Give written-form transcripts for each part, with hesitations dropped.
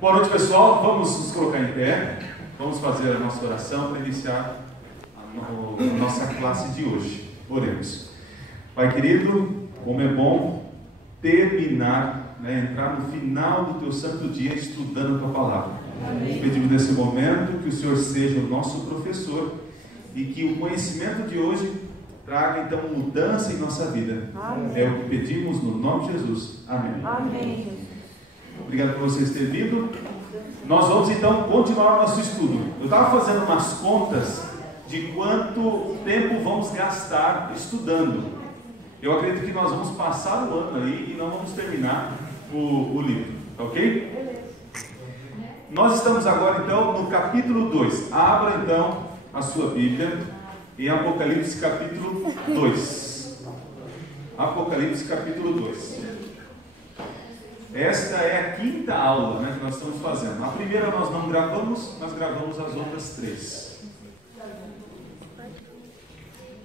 Boa noite, pessoal. Vamos nos colocar em pé. Vamos fazer a nossa oração para iniciar a nossa classe de hoje. Oremos. Pai querido, como é bom terminar, entrar no final do teu santo dia estudando a tua palavra. Amém. Pedimos nesse momento que o Senhor seja o nosso professor e que o conhecimento de hoje traga então mudança em nossa vida. Amém. É o que pedimos no nome de Jesus. Amém. Amém. Obrigado por vocês terem vindo. Nós vamos então continuar o nosso estudo. Eu estava fazendo umas contas de quanto tempo vamos gastar estudando. Eu acredito que nós vamos passar o ano aí e não vamos terminar o livro, tá ok? Nós estamos agora então no capítulo 2. Abra então a sua Bíblia em Apocalipse capítulo 2. Apocalipse capítulo 2. Esta é a quinta aula que nós estamos fazendo. A primeira nós não gravamos, nós gravamos as outras 3.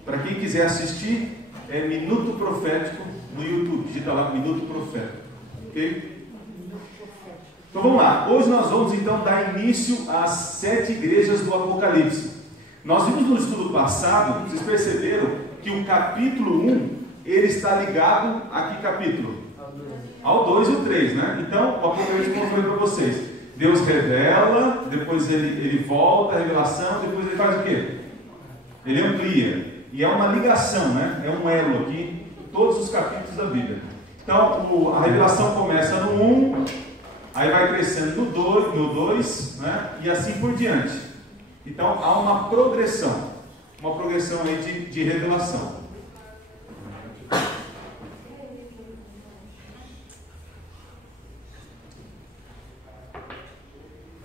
Para quem quiser assistir, é Minuto Profético no YouTube. Digita lá Minuto Profético. Ok? Então vamos lá. Hoje nós vamos então dar início às 7 igrejas do Apocalipse. Nós vimos no estudo passado, vocês perceberam que o capítulo 1 ele está ligado a que capítulo? Ao 2 e o 3, né? Então, o Apocalipse, como eu falei para vocês, Deus revela, depois ele volta a revelação, depois ele faz o quê? Ele amplia. E é uma ligação, né? É um elo aqui, todos os capítulos da Bíblia. Então, a revelação começa no 1, aí vai crescendo no 2, né? E assim por diante. Então, há uma progressão aí de revelação.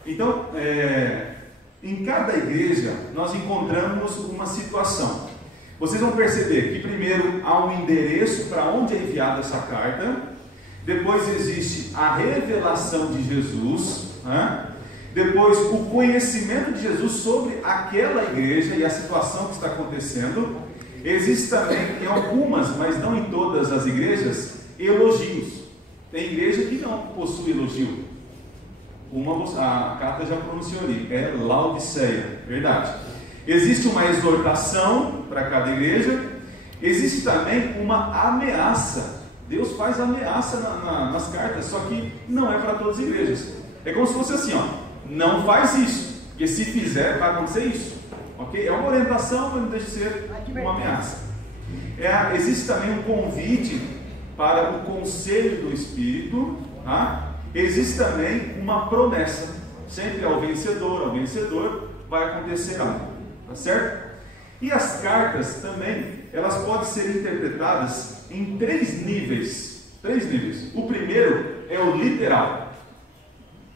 Então, em cada igreja, nós encontramos uma situação. Vocês vão perceber que primeiro há um endereço para onde é enviada essa carta, depois existe a revelação de Jesus, né? Depois o conhecimento de Jesus sobre aquela igreja e a situação que está acontecendo. Existe também em algumas, mas não em todas as igrejas, elogios. Tem igreja que não possui elogio. A carta já pronunciou ali, é Laodiceia, verdade. Existe uma exortação para cada igreja, existe também uma ameaça. Deus faz ameaça nas cartas, só que não é para todas as igrejas. É como se fosse assim, não faz isso, porque se fizer vai acontecer isso, ok? É uma orientação, mas não deixa de ser uma ameaça. Existe também um convite para o conselho do Espírito, tá? Existe também uma promessa, sempre ao vencedor vai acontecer algo, tá certo? E as cartas também, elas podem ser interpretadas em 3 níveis. O primeiro é o literal.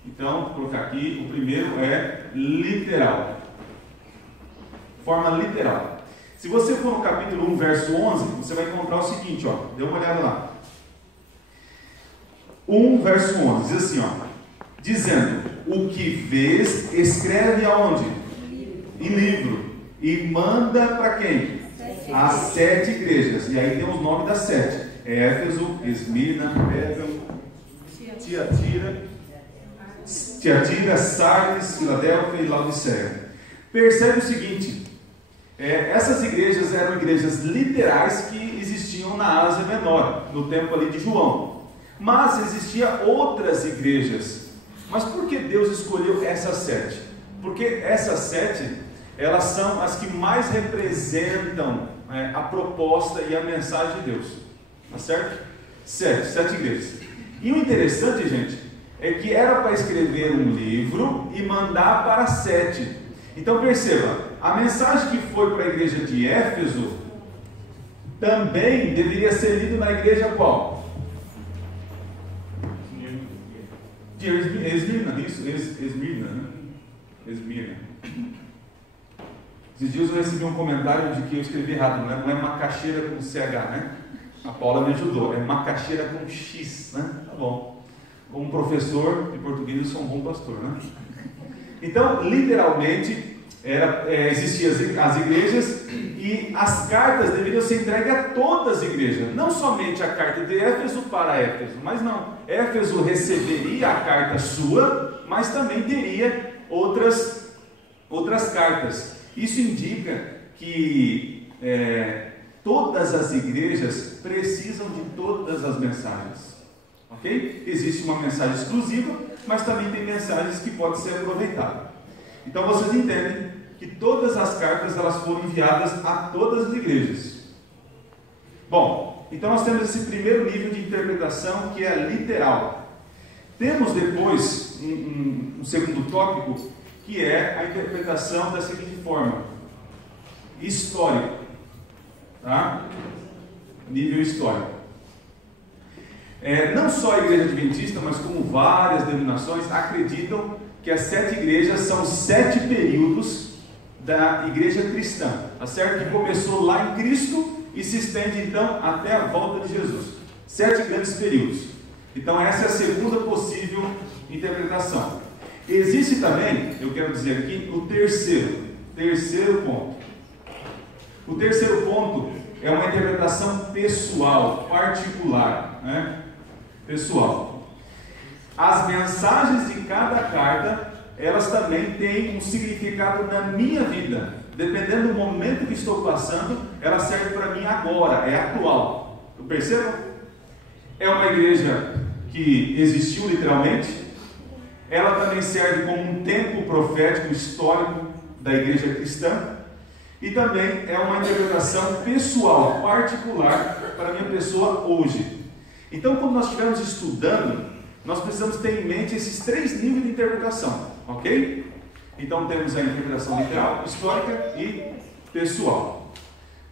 Então, vou colocar aqui, o primeiro é literal. Forma literal. Se você for no capítulo 1, verso 11, você vai encontrar o seguinte, dê uma olhada lá. 1 verso 11, diz assim, dizendo, o que vês, escreve aonde? Em livro, e manda para quem? As 7 igrejas, e aí tem os nomes das 7, Éfeso, Esmirna, Pérgamo, Tiatira, Sardes, Filadélfia e Laodiceia. Percebe o seguinte, essas igrejas eram igrejas literais que existiam na Ásia Menor, no tempo ali de João. Mas existiam outras igrejas. Mas por que Deus escolheu essas 7? Porque essas 7, elas são as que mais representam a proposta e a mensagem de Deus. Tá certo? 7 igrejas. E o interessante, gente, é que era para escrever um livro e mandar para 7. Então perceba, a mensagem que foi para a igreja de Éfeso também deveria ser lida na igreja qual? Esmirna, isso? Esmirna, né? Esmirna. Esses dias eu recebi um comentário de que eu escrevi errado, né? Não é macaxeira com CH, né? A Paula me ajudou, é macaxeira com X, né? Tá bom. Como professor de português, eu sou um bom pastor, né? Então, literalmente, existiam as igrejas, e E as cartas deveriam ser entregues a todas as igrejas, não somente a carta de Éfeso para Éfeso, mas não. Éfeso receberia a carta sua, mas também teria outras cartas. Isso indica que todas as igrejas precisam de todas as mensagens, ok? Existe uma mensagem exclusiva, mas também tem mensagens que podem ser aproveitadas. Então vocês entendem que todas as cartas elas foram enviadas a todas as igrejas. Bom, então nós temos esse primeiro nível de interpretação que é literal. Temos depois um segundo tópico que é a interpretação da seguinte forma: histórico, tá? Nível histórico. Não só a igreja adventista, mas como várias denominações acreditam que as 7 igrejas são 7 períodos da igreja cristã, tá certo? Que começou lá em Cristo e se estende então até a volta de Jesus. 7 grandes períodos. Então essa é a segunda possível interpretação. Existe também, eu quero dizer aqui, o terceiro ponto. O terceiro ponto é uma interpretação pessoal, particular, né? Pessoal. As mensagens de cada carta, elas também têm um significado na minha vida. Dependendo do momento que estou passando, ela serve para mim agora, é atual. Percebam? É uma igreja que existiu literalmente. Ela também serve como um tempo profético histórico da igreja cristã. E também é uma interpretação pessoal, particular para a minha pessoa hoje. Então, quando nós estivermos estudando, nós precisamos ter em mente esses 3 níveis de interpretação, ok? Então temos a interpretação literal, histórica e pessoal.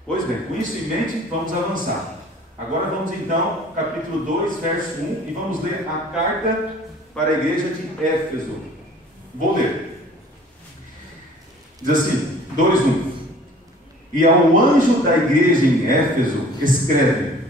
Pois bem, com isso em mente, vamos avançar. Agora vamos então, capítulo 2, verso 1, e vamos ler a carta para a igreja de Éfeso. Vou ler. Diz assim, 2:1. E ao anjo da igreja em Éfeso escreve: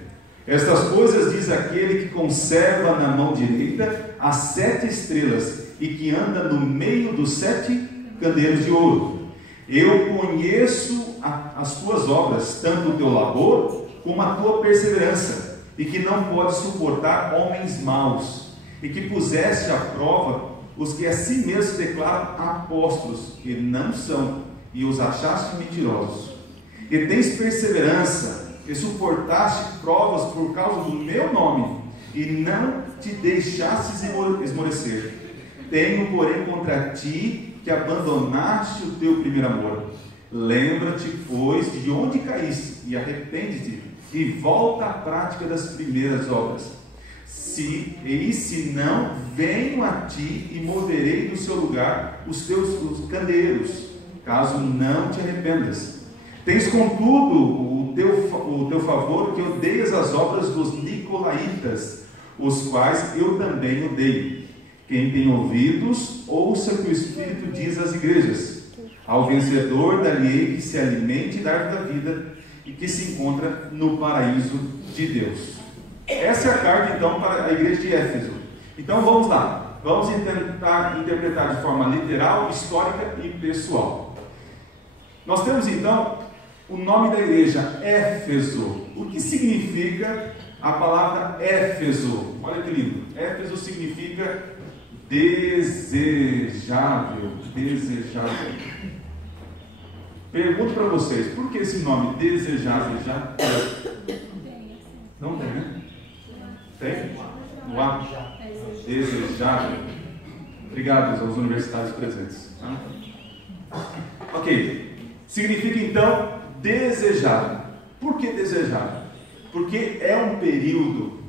estas coisas diz aquele que conserva na mão direita as 7 estrelas e que anda no meio dos 7 candeeiros de ouro. Eu conheço as tuas obras, tanto o teu labor como a tua perseverança, e que não podes suportar homens maus, e que puseste à prova os que a si mesmos declaram apóstolos, e não são, e os achaste mentirosos. E tens perseverança, e suportaste provas por causa do meu nome, e não te deixastes esmorecer. Tenho, porém, contra ti que abandonaste o teu primeiro amor. Lembra-te, pois, de onde caíste, e arrepende-te, e volta à prática das primeiras obras. Se não, venho a ti e moverei do seu lugar os teus candeeiros, caso não te arrependas. Tens, contudo, o teu favor, que odeias as obras dos nicolaítas, os quais eu também odeio. Quem tem ouvidos, ouça o que o Espírito diz às igrejas. Ao vencedor dar-lhe-ei que se alimente da árvore da vida e que se encontra no paraíso de Deus. Essa é a carta então para a igreja de Éfeso. Então vamos lá, vamos tentar interpretar de forma literal, histórica e pessoal. Nós temos então o nome da igreja, Éfeso. O que significa a palavra Éfeso? Olha que lindo. Éfeso significa desejável. Desejável. Pergunto para vocês, por que esse nome desejável já? Não tem, né? Tem? No ar? Desejável. Obrigado aos universitários presentes. Ok. Significa então desejável. Por que desejável? Porque é um período,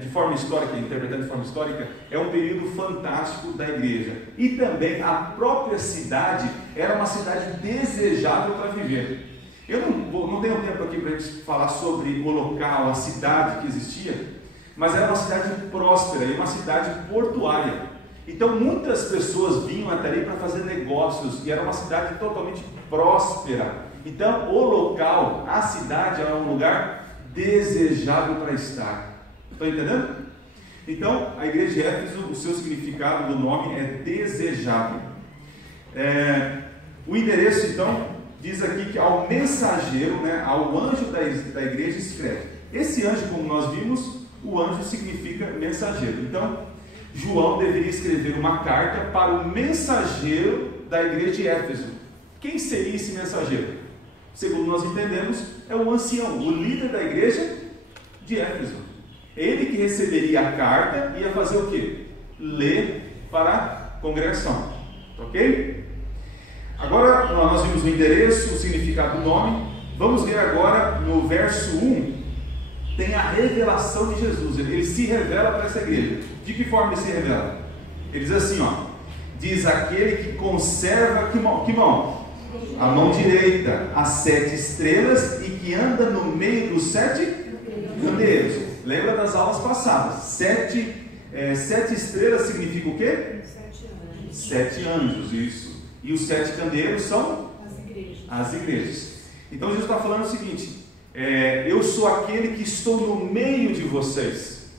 de forma histórica, interpretando de forma histórica, é um período fantástico da igreja. E também a própria cidade era uma cidade desejável para viver. Eu não tenho tempo aqui para a gente falar sobre o local, a cidade que existia, mas era uma cidade próspera e uma cidade portuária. Então muitas pessoas vinham até ali para fazer negócios, e era uma cidade totalmente próspera. Então o local, a cidade, era um lugar desejável para estar. Estão entendendo? Então a igreja de Éfeso, o seu significado do nome é desejável. O endereço então diz aqui que ao mensageiro, né, ao anjo da igreja escreve. Esse anjo, como nós vimos, o anjo significa mensageiro. Então, João deveria escrever uma carta para o mensageiro da igreja de Éfeso. Quem seria esse mensageiro? Segundo nós entendemos, é o ancião, o líder da igreja de Éfeso. Ele que receberia a carta e ia fazer o quê? Ler para a congregação. Ok? Agora nós vimos o endereço, o significado do nome. Vamos ver agora no verso 1, tem a revelação de Jesus. Ele se revela para essa igreja. De que forma ele se revela? Ele diz assim, ó: diz aquele que conserva que mão? A mão direita, as 7 estrelas, e que anda no meio dos 7 candeeiros. Lembra das aulas passadas? 7 estrelas significa o quê? 7 anjos, isso. E os 7 candeeiros são? As igrejas. Então Jesus está falando o seguinte: eu sou aquele que estou no meio de vocês.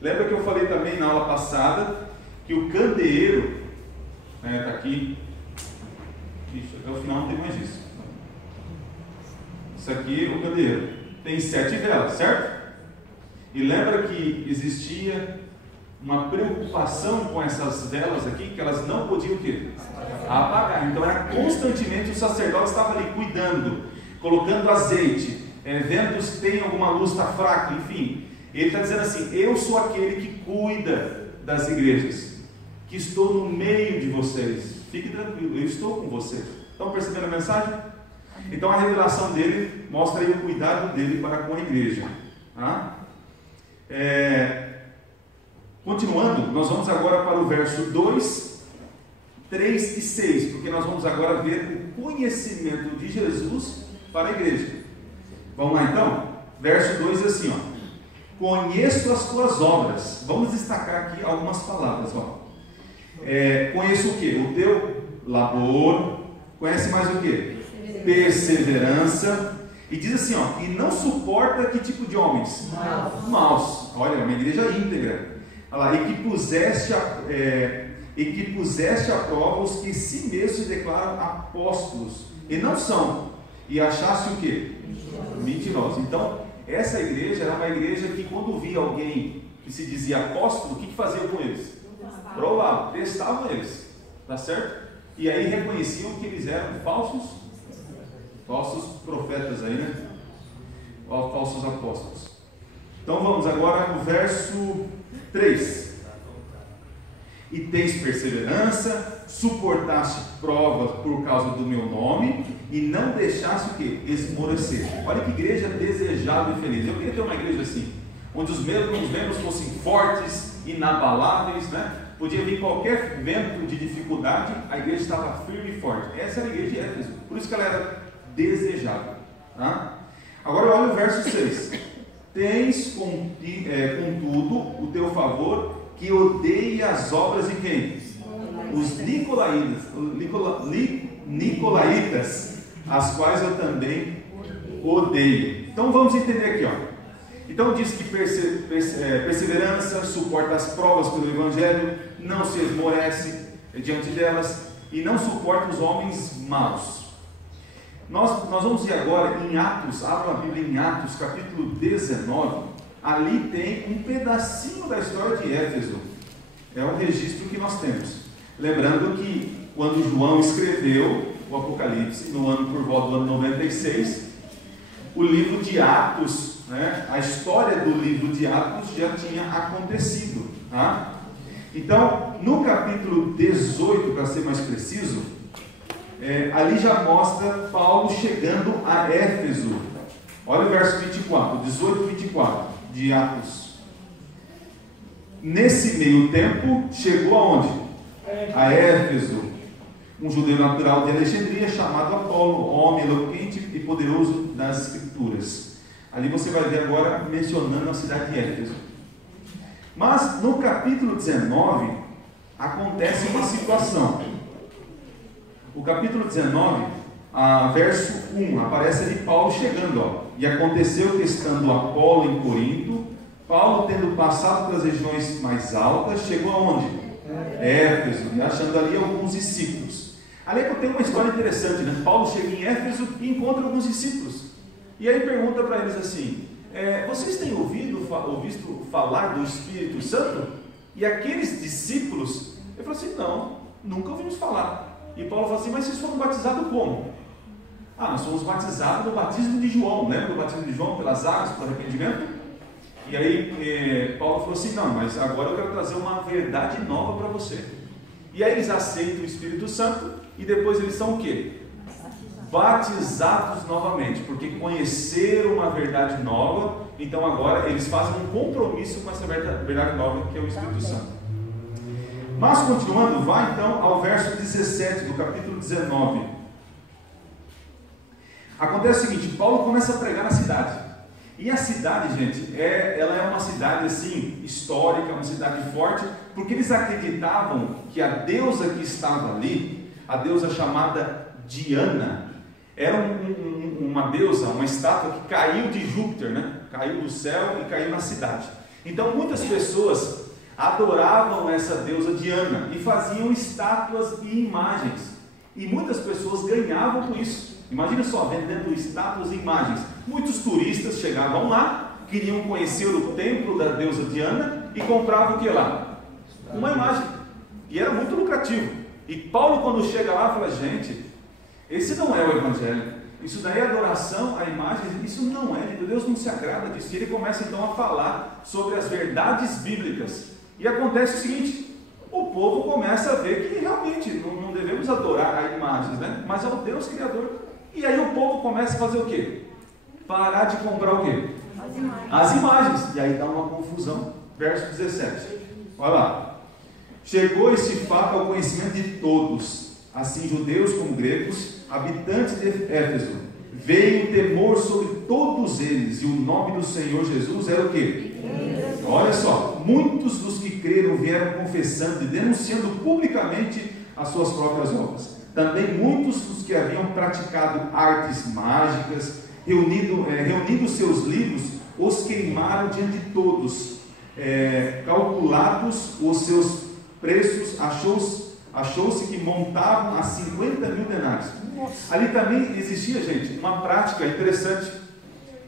Lembra que eu falei também na aula passada que o candeeiro, está aqui. Ixi, até o final não tem mais isso. Isso aqui é o candeeiro. Tem 7 velas, certo? E lembra que existia uma preocupação com essas velas aqui, que elas não podiam o quê? Apagar. Então era constantemente o sacerdote estava ali cuidando, colocando azeite, vendo se tem alguma luz está fraca, enfim. Ele está dizendo assim: eu sou aquele que cuida das igrejas, que estou no meio de vocês. Fique tranquilo, eu estou com vocês. Estão percebendo a mensagem? Então a revelação dele mostra aí o cuidado dele para com a igreja. Tá? Continuando, nós vamos agora para o verso 2, 3 e 6, porque nós vamos agora ver o conhecimento de Jesus para a igreja. Vamos lá então? Verso 2 diz assim, ó: conheço as tuas obras. Vamos destacar aqui algumas palavras, ó. Conheço o que? O teu labor. Conhece mais o que? Perseverança. E diz assim, ó: e não suporta que tipo de homens? Maus. Olha, uma igreja íntegra. Olha lá, e que puseste à prova os que si mesmos se declaram apóstolos e não são, e achaste o que? Mentirosos. Então, essa igreja era uma igreja que, quando via alguém que se dizia apóstolo, o que fazia com eles? Provavam, testavam eles, tá certo? E aí reconheciam que eles eram falsos profetas aí, né? Falsos apóstolos. Então vamos agora no verso 3. E tens perseverança, suportaste provas por causa do meu nome, e não deixaste o que? Esmorecer. Olha que igreja desejável e feliz. Eu queria ter uma igreja assim, onde os membros fossem fortes, inabaláveis, né? Podia vir qualquer vento de dificuldade, a igreja estava firme e forte. Essa era a igreja de Éfeso, por isso que ela era desejável. Tá? Agora olha o verso 6. Tens contudo o teu favor, que odeia as obras de quem? Os nicolaítas, as quais eu também odeio. Então vamos entender aqui, ó. Então diz que perseverança, suporta as provas pelo Evangelho, não se esmorece diante delas e não suporta os homens maus. Nós vamos ver agora em Atos, abra a Bíblia em Atos, capítulo 19, ali tem um pedacinho da história de Éfeso, é o registro que nós temos. Lembrando que quando João escreveu o Apocalipse, no ano por volta do ano 96, o livro de Atos, né, a história do livro de Atos já tinha acontecido. Tá? Então, no capítulo 18, para ser mais preciso, ali já mostra Paulo chegando a Éfeso. Olha o verso 24, 18 e 24 de Atos. Nesse meio tempo, chegou aonde? A Éfeso, um judeu natural de Alexandria, chamado Apolo, homem eloquente e poderoso das Escrituras. Ali você vai ver agora mencionando a cidade de Éfeso. Mas no capítulo 19 acontece uma situação. O capítulo 19, verso 1, aparece ali Paulo chegando, ó. E aconteceu que, estando Apolo em Corinto, Paulo, tendo passado pelas regiões mais altas, chegou aonde? Éfeso, e achando ali alguns discípulos. Ali tem uma história interessante, né? Paulo chega em Éfeso e encontra alguns discípulos. E aí pergunta para eles assim: vocês têm ouvido falar do Espírito Santo? E aqueles discípulos, ele falou assim: não, nunca ouvimos falar. E Paulo fala assim: mas vocês foram batizados como? Nós fomos batizados no batismo de João. Lembra do batismo de João pelas águas, pelo arrependimento? E aí Paulo falou assim: não, mas agora eu quero trazer uma verdade nova para você. E aí eles aceitam o Espírito Santo e depois eles são o quê? Batizados novamente, porque conheceram uma verdade nova. Então agora eles fazem um compromisso com essa verdade nova que é o Espírito Santo. Mas continuando, vai então ao verso 17 do capítulo 19. Acontece o seguinte: Paulo começa a pregar na cidade. E a cidade, gente, ela é uma cidade assim, histórica, uma cidade forte, porque eles acreditavam que a deusa que estava ali, a deusa chamada Diana, era uma deusa, uma estátua que caiu de Júpiter, né? Caiu do céu e caiu na cidade. Então muitas pessoas adoravam essa deusa Diana e faziam estátuas e imagens. E muitas pessoas ganhavam com isso. Imagina só, vendendo estátuas e imagens. Muitos turistas chegavam lá, queriam conhecer o templo da deusa Diana e compravam o que lá? Uma imagem. E era muito lucrativo. E Paulo, quando chega lá, fala: gente, esse não é o evangelho. Isso daí é adoração a imagens. Isso não é, Deus não se agrada disso. E ele começa então a falar sobre as verdades bíblicas. E acontece o seguinte: o povo começa a ver que realmente não devemos adorar a imagens, né? Mas ao Deus Criador. E aí o povo começa a fazer o quê? Parar de comprar o quê? As imagens. E aí dá uma confusão. Verso 17. Olha lá. Chegou esse fato ao conhecimento de todos, assim judeus como gregos, habitantes de Éfeso. Veio temor sobre todos eles, e o nome do Senhor Jesus era o quê? Olha só, muitos dos que creram vieram confessando e denunciando publicamente as suas próprias obras. Também muitos dos que haviam praticado artes mágicas, reunindo seus livros, os queimaram diante de todos. Calculados os seus preços, achou-se que montavam a 50 mil denários. Ali também existia, gente, uma prática interessante.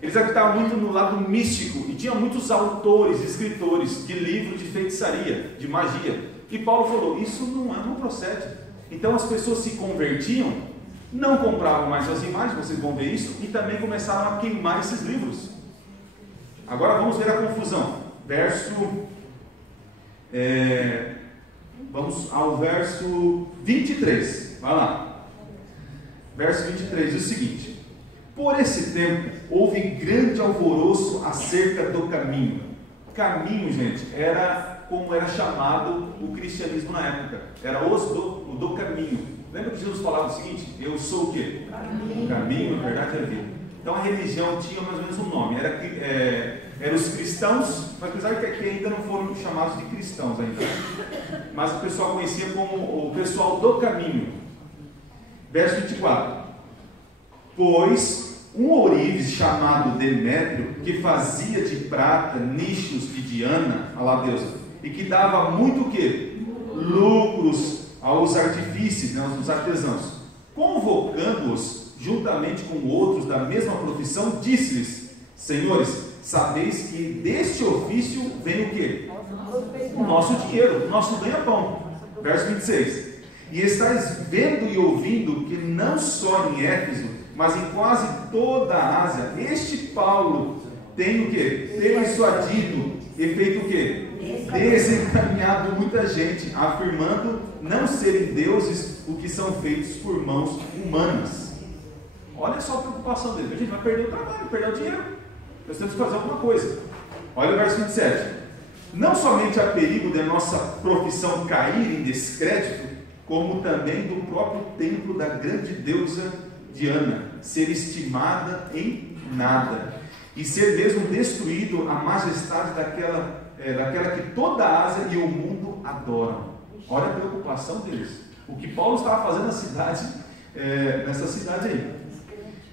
Eles acreditavam muito no lado místico, e tinha muitos autores, escritores de livros de feitiçaria, de magia. E Paulo falou: isso não procede. Então as pessoas se convertiam, não compravam mais as imagens, vocês vão ver isso, e também começaram a queimar esses livros. Agora vamos ver a confusão. Vamos ao verso 23. Vai lá. Verso 23 diz o seguinte: por esse tempo houve grande alvoroço acerca do caminho. Caminho, gente, era como era chamado o cristianismo na época. Era o do caminho. Lembra que Jesus falava o seguinte: eu sou o quê? Caminho, a verdade e a vida. Então a religião tinha mais ou menos um nome. Eram os cristãos, mas apesar que aqui ainda não foram chamados de cristãos ainda. Mas o pessoal conhecia como o pessoal do caminho. Verso 24. Pois um ourives chamado Demétrio, que fazia de prata nichos de Diana, a lá deusa, e que dava muito o quê? Lucros aos artífices, né, aos artesãos, convocando-os juntamente com outros da mesma profissão, disse-lhes: senhores, sabeis que deste ofício vem o quê? O nosso dinheiro, o nosso ganha-pão. Verso 26. E estáis vendo e ouvindo que não só em Éfeso, mas em quase toda a Ásia, este Paulo tem o quê? Persuadido e feito o quê? Desencaminhado muita gente, afirmando não serem deuses o que são feitos por mãos humanas. Olha só a preocupação dele: a gente vai perder o trabalho, perder o dinheiro, nós temos que fazer alguma coisa. Olha o verso 27. Não somente há perigo de nossa profissão cair em descrédito, como também do próprio templo da grande deusa Diana ser estimada em nada, e ser mesmo destruído a majestade daquela que toda a Ásia e o mundo adoram. Olha a preocupação deles. O que Paulo estava fazendo na cidade, nessa cidade aí.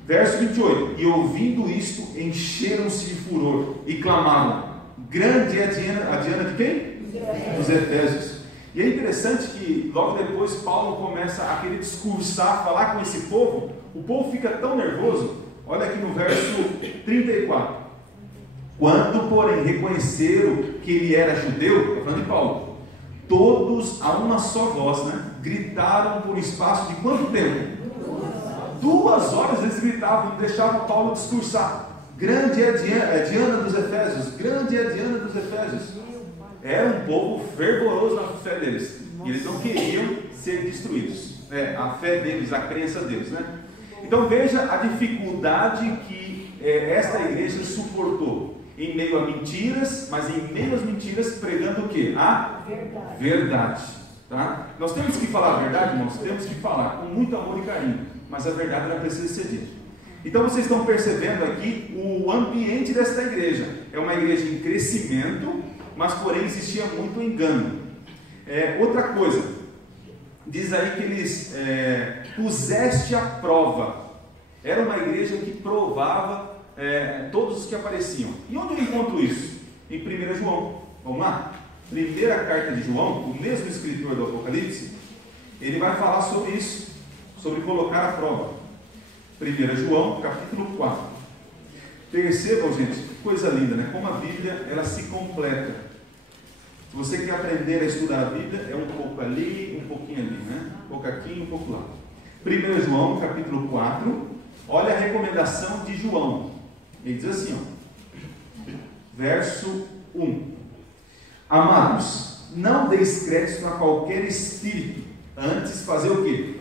Verso 28. E ouvindo isto, encheram-se de furor e clamavam: grande é a Diana de quem? Dos Efésios. E é interessante que logo depois Paulo começa a querer discursar, falar com esse povo. O povo fica tão nervoso. Olha aqui no verso 34. Quando, porém, reconheceram que ele era judeu, está falando de Paulo, todos a uma só voz, gritaram por um espaço de quanto tempo? 2 horas eles gritavam, não deixavam Paulo discursar. Grande é a Diana dos Efésios, grande é a Diana dos Efésios. Era um povo fervoroso na fé deles, e eles não queriam ser destruídos. A fé deles, a crença deles, Então veja a dificuldade que esta igreja suportou, em meio a mentiras, mas em meio às mentiras, pregando o que? A verdade. Tá? Nós temos que falar a verdade, irmãos, temos que falar com muito amor e carinho, mas a verdade ela precisa ser dita. Então vocês estão percebendo aqui o ambiente desta igreja. É uma igreja em crescimento, mas porém existia muito engano. Outra coisa, diz aí que eles puseste à prova. Era uma igreja que provava todos os que apareciam. E onde eu encontro isso? Em 1 João. Vamos lá? Primeira carta de João, o mesmo escritor do Apocalipse, ele vai falar sobre isso, sobre colocar à prova. 1 João, capítulo 4. Percebam, gente, que coisa linda, Como a Bíblia, ela se completa. Se você quer aprender a estudar a Bíblia, é um pouco ali, um pouquinho ali, Um pouco aqui, um pouco lá. 1 João, capítulo 4. Olha a recomendação de João. Ele diz assim, verso 1. Amados, não deis crédito a qualquer espírito, antes fazer o quê?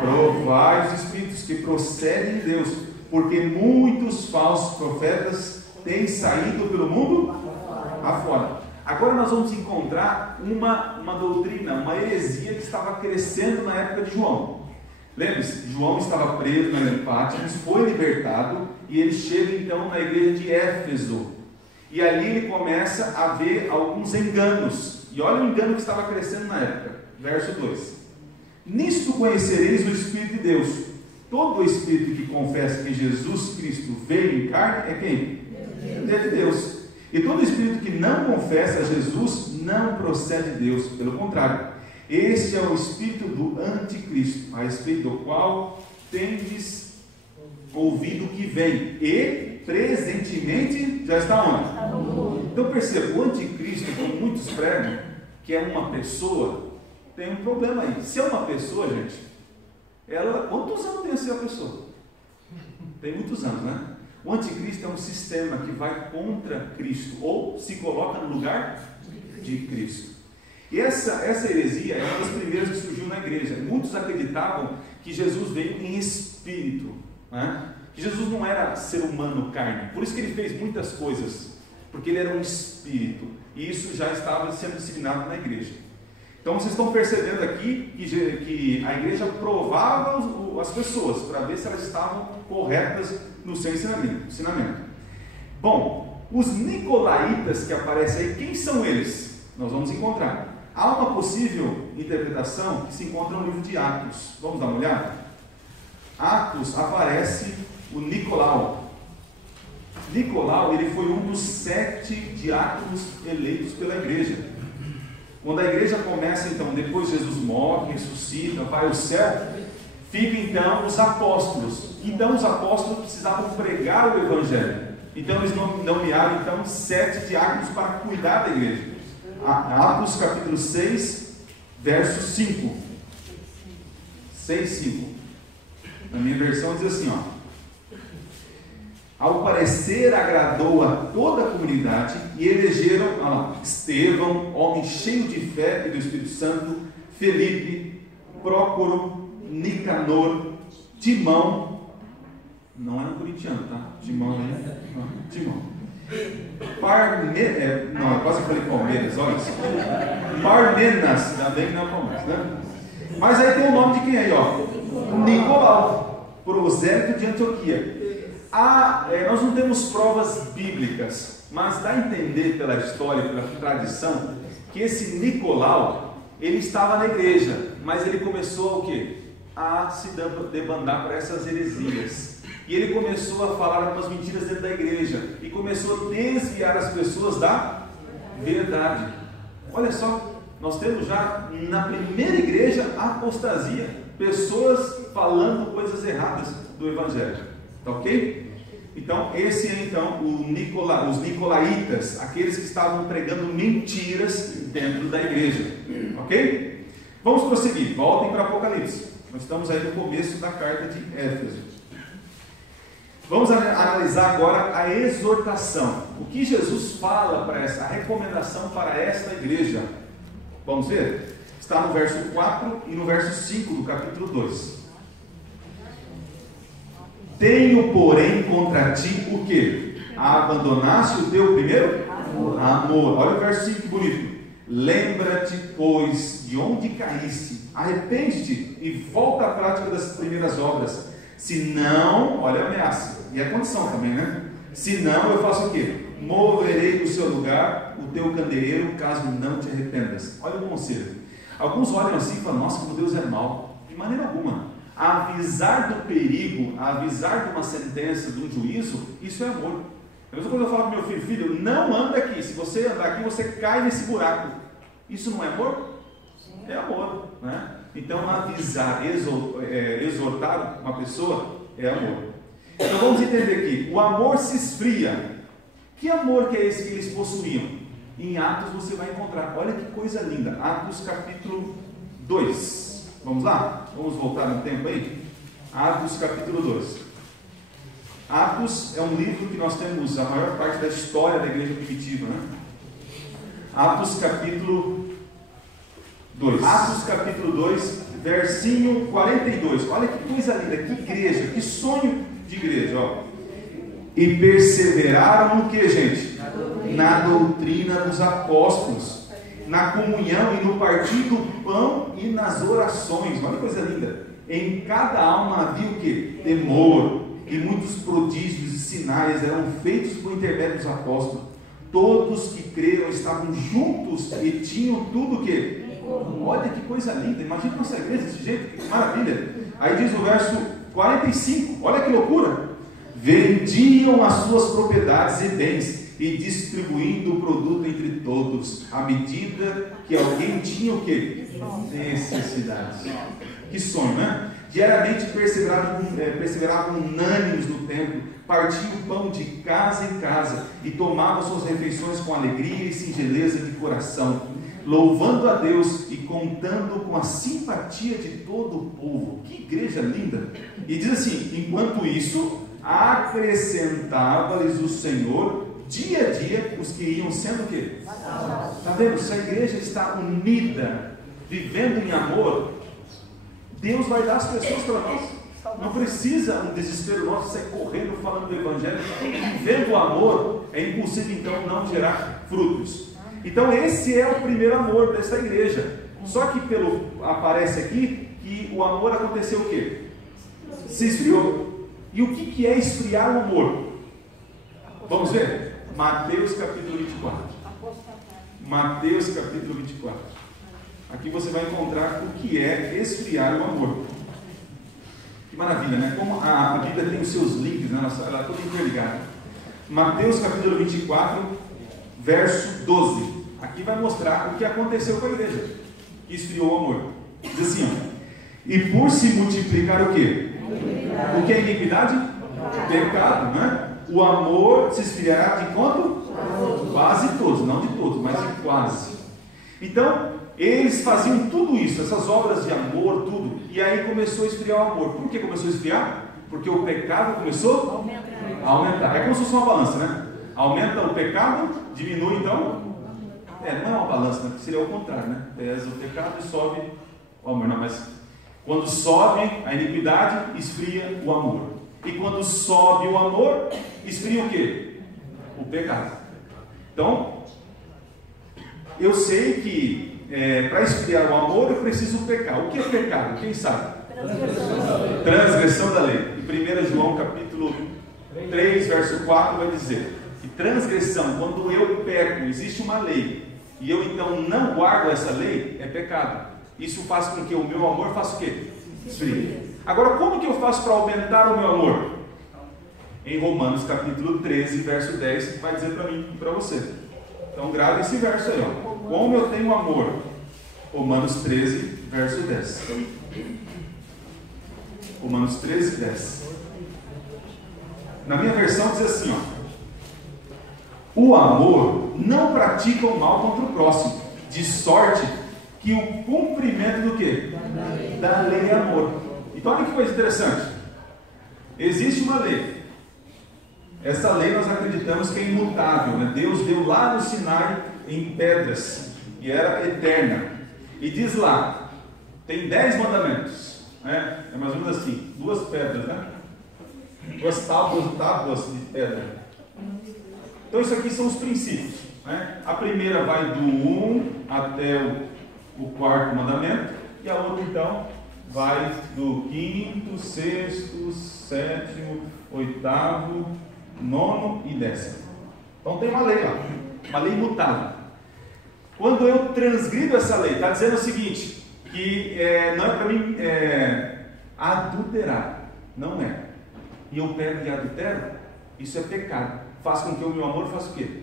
Provai os espíritos que procedem de Deus, porque muitos falsos profetas têm saído pelo mundo afora. Agora nós vamos encontrar uma doutrina, uma heresia que estava crescendo na época de João. Lembre-se, João estava preso na Patmos, foi libertado, e ele chega então na igreja de Éfeso. E ali ele começa a ver alguns enganos. E olha o engano que estava crescendo na época. Verso 2. Nisto conhecereis o Espírito de Deus. Todo espírito que confessa que Jesus Cristo veio em carne é quem? É de Deus. E todo espírito que não confessa a Jesus não procede de Deus. Pelo contrário, este é o espírito do anticristo, a respeito do qual tendes ouvido que vem. E presentemente já está onde? Então perceba, o anticristo, como muitos pregam, que é uma pessoa, tem um problema aí. Se é uma pessoa, gente, ela, quantos anos tem essa pessoa? Tem muitos anos, O anticristo é um sistema que vai contra Cristo, ou se coloca no lugar de Cristo. E essa heresia é uma das primeiras que surgiu na igreja. Muitos acreditavam que Jesus veio em espírito, que Jesus não era ser humano, carne. Por isso que ele fez muitas coisas, porque ele era um espírito, e isso já estava sendo disseminado na igreja. Então vocês estão percebendo aqui que a igreja provava as pessoas para ver se elas estavam corretas no seu ensinamento. Bom, os nicolaítas que aparecem aí, quem são eles? Nós vamos encontrar. Há uma possível interpretação que se encontra no livro de Atos. Vamos dar uma olhada? Atos aparece o Nicolau. Nicolau, ele foi um dos 7 diáconos eleitos pela igreja. Quando a igreja começa, então, depois Jesus morre, ressuscita, vai ao céu, fica então os apóstolos. Então os apóstolos precisavam pregar o evangelho. Então eles nomearam então 7 diáconos para cuidar da igreja. Atos capítulo 6, verso 5. 6, 5. Na minha versão diz assim, Ao parecer agradou a toda a comunidade e elegeram Estevão, homem cheio de fé e do Espírito Santo, Felipe, Prócoro, Nicanor, Timão, não era um corintiano, tá? Timão aí, Timão. Quase falei Palmeiras, olha só. Parmenas, ainda bem que não é Palmeiras, Mas aí tem o nome de quem aí, Nicolau, prosélito de Antioquia. Nós não temos provas bíblicas, mas dá a entender pela história, pela tradição, que esse Nicolau, ele estava na igreja, mas ele começou o quê? A se debandar para essas heresias. E ele começou a falar algumas mentiras dentro da igreja, e começou a desviar as pessoas da verdade. Olha só, Nós temos já na primeira igreja apostasia, pessoas falando coisas erradas do Evangelho, tá ok? Então esse é então os nicolaítas, aqueles que estavam pregando mentiras dentro da igreja, ok? Vamos prosseguir, voltem para Apocalipse, nós estamos aí no começo da carta de Éfeso. Vamos analisar agora a exortação, o que Jesus fala para essa, a recomendação para esta igreja. Vamos ver? Está no verso 4 e no verso 5 do capítulo 2. Tenho, porém, contra ti o quê? Abandonaste o teu primeiro amor. Olha o verso 5 que bonito. Lembra-te, pois, de onde caíste, arrepende-te e volta à prática das primeiras obras. Se não, olha a ameaça, e a condição também, né? Se não, eu faço o quê? Moverei do seu lugar o teu candeeiro, caso não te arrependas. Olha o conselho. Alguns olham assim e falam, nossa, como Deus é mau. De maneira alguma. Avisar do perigo, avisar de uma sentença, de um juízo, isso é amor. A mesma coisa eu falo para o meu filho, filho, não anda aqui. Se você andar aqui, você cai nesse buraco. Isso não é amor? É amor, né? Então, avisar, exortar uma pessoa é amor. Então, vamos entender aqui. O amor se esfria. Que amor que é esse que eles possuíam? Em Atos você vai encontrar. Olha que coisa linda. Atos capítulo 2. Vamos lá? Vamos voltar no tempo aí? Atos capítulo 2. Atos é um livro que nós temos a maior parte da história da igreja primitiva, né? Atos capítulo 2. Atos capítulo 2, versinho 42. Olha que coisa linda, que igreja, que sonho de igreja, ó. E perseveraram no que, gente? Na doutrina dos apóstolos, na comunhão e no partir do pão e nas orações. Olha que coisa linda. Em cada alma havia o que? Temor, e muitos prodígios e sinais eram feitos por intermédio dos apóstolos. Todos que creram estavam juntos e tinham tudo o que? Olha que coisa linda, imagina nossa igreja desse jeito, que maravilha. Aí diz o verso 45, olha que loucura. Vendiam as suas propriedades e bens e distribuindo o produto entre todos, à medida que alguém tinha o que? Necessidade. Que sonho, né? Diariamente perseveravam unânimes no templo, partiam o pão de casa em casa e tomavam suas refeições com alegria e singeleza de coração, louvando a Deus e contando com a simpatia de todo o povo. Que igreja linda! E diz assim, enquanto isso, acrescentava-lhes o Senhor dia a dia os que iam sendo o quê? Está vendo? Se a igreja está unida, vivendo em amor, Deus vai dar as pessoas para nós. Não precisa um desespero nosso sair correndo falando do Evangelho. Vivendo o amor, é impossível então não gerar frutos. Então esse é o primeiro amor dessa igreja. Só que aparece aqui que o amor aconteceu o quê? Se esfriou. E o que é esfriar o amor? Vamos ver? Mateus capítulo 24. Mateus capítulo 24. Aqui você vai encontrar o que é esfriar o amor. Que maravilha, né? Como a Bíblia tem os seus links, né? Ela é toda interligada. Mateus capítulo 24, verso 12. Aqui vai mostrar o que aconteceu com a igreja, que esfriou o amor. Diz assim, ó, e por se multiplicar o quê? O que é iniquidade? Pecado, né? O amor se esfriará de quanto? Quase todos, não de todos, mas de quase. Então, eles faziam tudo isso, essas obras de amor, tudo, e aí começou a esfriar o amor. Por que começou a esfriar? Porque o pecado começou a aumentar. É como se fosse uma balança, né? Aumenta o pecado, diminui então. Não é uma balança, né? Seria o contrário, né? Pesa o pecado e sobe o amor. Não, mas quando sobe a iniquidade, esfria o amor. E quando sobe o amor, esfria o quê? O pecado. Então, eu sei que para esfriar o amor eu preciso pecar. O que é pecado? Quem sabe? Transgressão da lei. Em 1 João capítulo 3, verso 4 vai dizer que transgressão, quando eu peco, existe uma lei, e eu então não guardo essa lei, é pecado. Isso faz com que o meu amor faça o quê? Esfrie. Agora, como que eu faço para aumentar o meu amor? Em Romanos capítulo 13, verso 10, vai dizer para mim e para você. Então grave esse verso aí, ó. Como eu tenho amor Romanos 13, verso 10. Romanos 13, 10. Na minha versão diz assim, ó: o amor não pratica o mal contra o próximo, de sorte que o cumprimento do quê? Da lei é amor. Então olha que coisa interessante. Existe uma lei. Essa lei nós acreditamos que é imutável, né? Deus deu lá no Sinai em pedras e era eterna. E diz lá, tem 10 mandamentos, né? É mais ou menos assim, 2 pedras, né? 2 tábuas de pedra. Então isso aqui são os princípios, né? A primeira vai do 1 até o 4º mandamento, e a outra então vai do 5º, 6º, 7º, 8º, 9º e 10º. Então tem uma lei lá, uma lei imutável. Quando eu transgrido essa lei, está dizendo o seguinte, que não é para mim adulterar, não é. E eu pego e adultero, isso é pecado. Faz com que o meu amor faça o quê?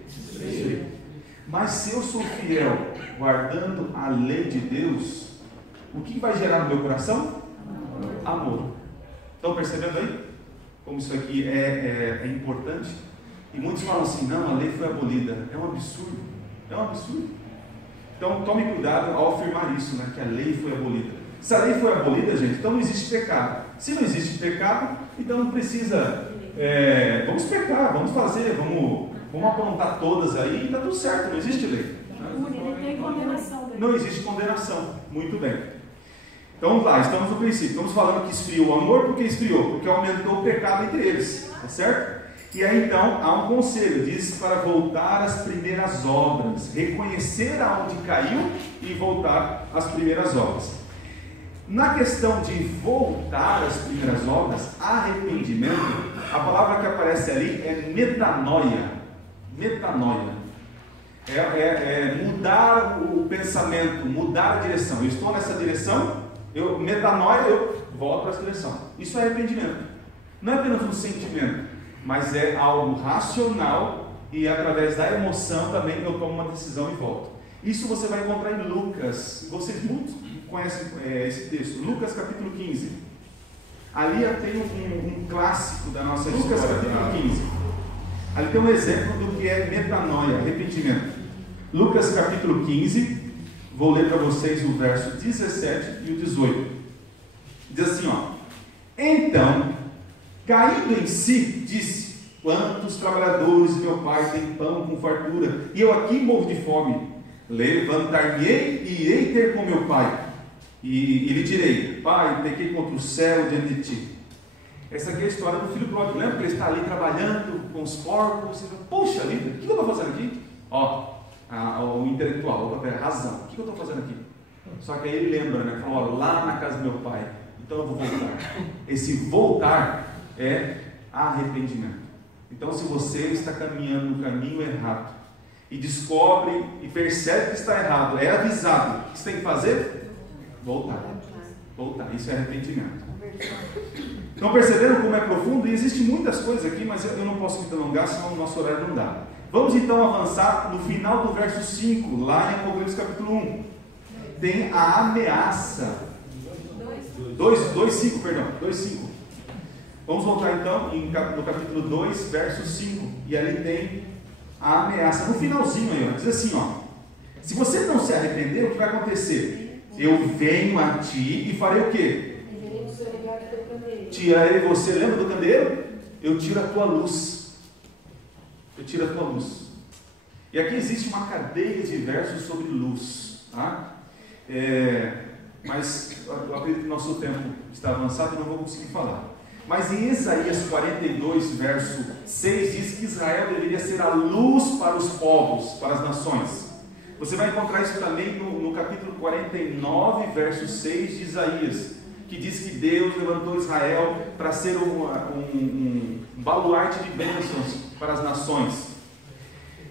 Mas se eu sou fiel, guardando a lei de Deus, o que vai gerar no meu coração? Amor. Estão percebendo aí? Como isso aqui é importante? E muitos falam assim, não, a lei foi abolida. É um absurdo. É um absurdo. Então tome cuidado ao afirmar isso, né, que a lei foi abolida. Se a lei foi abolida, gente, então não existe pecado. Se não existe pecado, então não precisa... vamos pecar, vamos fazer, vamos aprontar todas aí e está tudo certo, não existe lei. Não tem condenação. Não existe condenação. Muito bem. Então lá, estamos no princípio. Estamos falando que esfriou o amor, por que esfriou? Porque aumentou o pecado entre eles, tá certo? E aí então há um conselho, diz para voltar às primeiras obras, reconhecer aonde caiu e voltar às primeiras obras. Na questão de voltar às primeiras obras, arrependimento, a palavra que aparece ali é metanoia. Metanoia. É mudar o pensamento, mudar a direção. Eu estou nessa direção, metanoia, eu volto para essa direção. Isso é arrependimento. Não é apenas um sentimento, mas é algo racional e através da emoção também eu tomo uma decisão e volto. Isso você vai encontrar em Lucas. Vocês muitos conhecem esse texto, Lucas capítulo 15. Ali tem um clássico da nossa história. Lucas capítulo 15. Ali tem um exemplo do que é metanoia, arrependimento. Lucas capítulo 15, vou ler para vocês o verso 17 e o 18. Diz assim, ó: então, caindo em si, disse: quantos trabalhadores meu pai tem pão com fartura, e eu aqui morro de fome. Levantar-me-ei e irei ter com meu pai, e lhe direi: pai, pequei contra o céu diante de ti. Essa aqui é a história do filho pródigo. Lembra que ele está ali trabalhando com os porcos? Poxa vida, o que eu estou fazendo aqui? O intelectual, a razão, o que eu estou fazendo aqui? Só que aí ele lembra, né? Fala, lá na casa do meu pai, então eu vou voltar. Esse voltar é arrependimento. Então, se você está caminhando no caminho errado e descobre e percebe que está errado, é avisado, o que você tem que fazer? Voltar. Isso é arrependimento. Estão percebendo como é profundo? E existem muitas coisas aqui, mas eu não posso me alongar, senão o nosso horário não dá. Vamos então avançar no final do verso 5, lá em Apocalipse capítulo 1. Tem a ameaça. 2:5. Vamos voltar então no capítulo 2, verso 5. E ali tem a ameaça. No finalzinho aí, diz assim, ó: se você não se arrepender, o que vai acontecer? Eu venho a ti e farei o quê? Tirarei você, lembra do candeeiro? Eu tiro a tua luz. E aqui existe uma cadeia de versos sobre luz, tá? Mas eu acredito que o nosso tempo está avançado e não vou conseguir falar. Mas em Isaías 42, verso 6, diz que Israel deveria ser a luz para os povos, para as nações. Você vai encontrar isso também no capítulo 49, verso 6 de Isaías, que diz que Deus levantou Israel para ser um baluarte de bênçãos para as nações.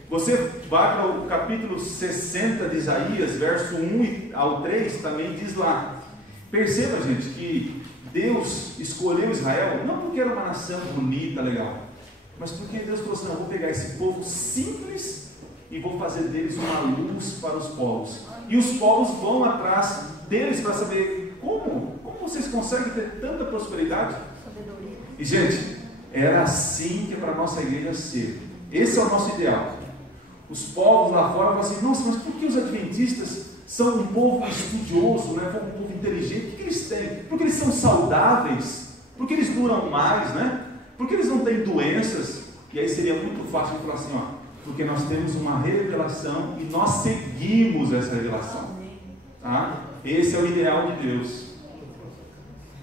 Você vai para o capítulo 60 de Isaías, verso 1 ao 3, também diz lá. Perceba, gente, que Deus escolheu Israel, não porque era uma nação bonita, legal, mas porque Deus falou assim: eu vou pegar esse povo simples e vou fazer deles uma luz para os povos. E os povos vão atrás deles para saber como vocês conseguem ter tanta prosperidade. E gente, era assim que é para a nossa igreja ser. Esse é o nosso ideal. Os povos lá fora falam assim: nossa, mas por que os adventistas são um povo estudioso, né? Um povo inteligente? O que eles têm? Porque eles são saudáveis? Porque eles duram mais, né? Porque eles não têm doenças? E aí seria muito fácil falar assim, ó, porque nós temos uma revelação e nós seguimos essa revelação. Tá? Esse é o ideal de Deus.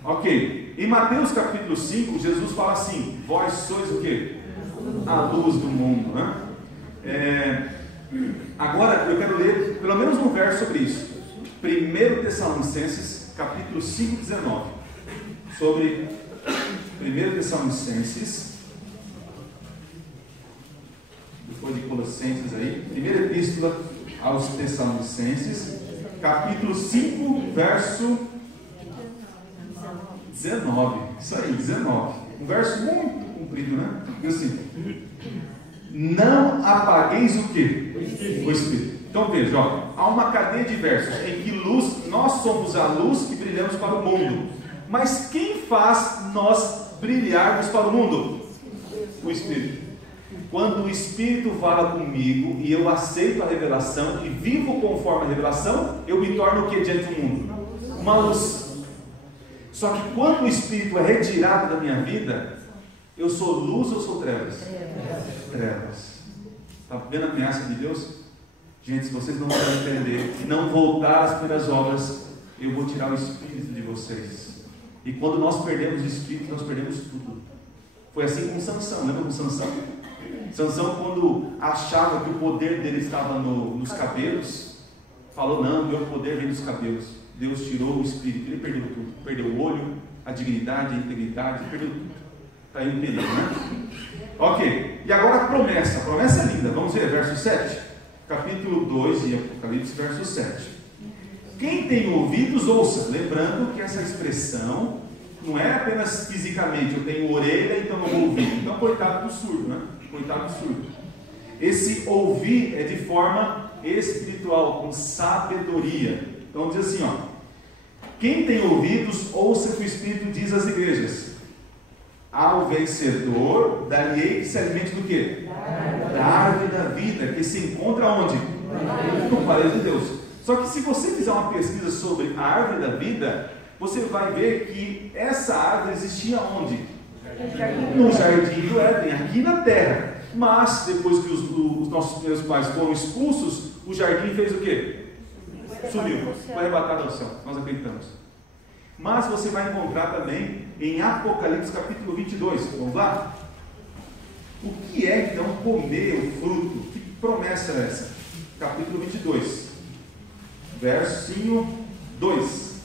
Ok. Em Mateus capítulo 5, Jesus fala assim: vós sois o quê? A luz do mundo, né? Agora eu quero ler pelo menos um verso sobre isso. 1 Tessalonicenses capítulo 5, 19. Sobre 1 Tessalonicenses, depois de Colossenses aí, primeira epístola aos Tessalonicenses, capítulo 5, verso 19. Isso aí, 19. Um verso muito comprido, né? Diz assim: não apagueis o quê? O Espírito. Então veja, ó, há uma cadeia de versos em que nós somos a luz que brilhamos para o mundo. Mas quem faz nós brilharmos para o mundo? O Espírito. Quando o Espírito fala comigo e eu aceito a revelação e vivo conforme a revelação, eu me torno o que diante do mundo? Uma luz. Só que quando o Espírito é retirado da minha vida, eu sou luz ou sou trevas? Trevas. Está vendo a ameaça de Deus? Gente, se vocês não podem entender e não voltar às primeiras obras, eu vou tirar o Espírito de vocês. E quando nós perdemos o Espírito, nós perdemos tudo. Foi assim com Sansão. Lembra com Sansão? Sansão, quando achava que o poder dele estava nos cabelos, falou: não, meu poder vem dos cabelos. Deus tirou o Espírito, ele perdeu tudo. Perdeu o olho, a dignidade, a integridade, perdeu tudo. Está aí um perigo, né? Ok, e agora a promessa. A promessa é linda. Vamos ver, verso 7. Capítulo 2 de Apocalipse, verso 7. Quem tem ouvidos, ouça. Lembrando que essa expressão não é apenas fisicamente: eu tenho orelha, então eu vou ouvir. Então, coitado do surdo, né? Coitado do surdo. Esse ouvir é de forma espiritual, com sabedoria. Então diz assim, ó: quem tem ouvidos, ouça o que o Espírito diz às igrejas. Ao vencedor, dar-lhe-ei que se alimente do quê? Da árvore da vida, que se encontra onde? No paraíso de Deus. Só que se você fizer uma pesquisa sobre a árvore da vida, você vai ver que essa árvore existia onde? No jardim do Éden, aqui na terra. Mas depois que os nossos primeiros pais foram expulsos, o jardim fez o quê? Sumiu, foi arrebatado ao céu. Nós acreditamos. Mas você vai encontrar também em Apocalipse capítulo 22. Vamos lá? O que é então comer o fruto? Que promessa é essa? Capítulo 22, versinho 2.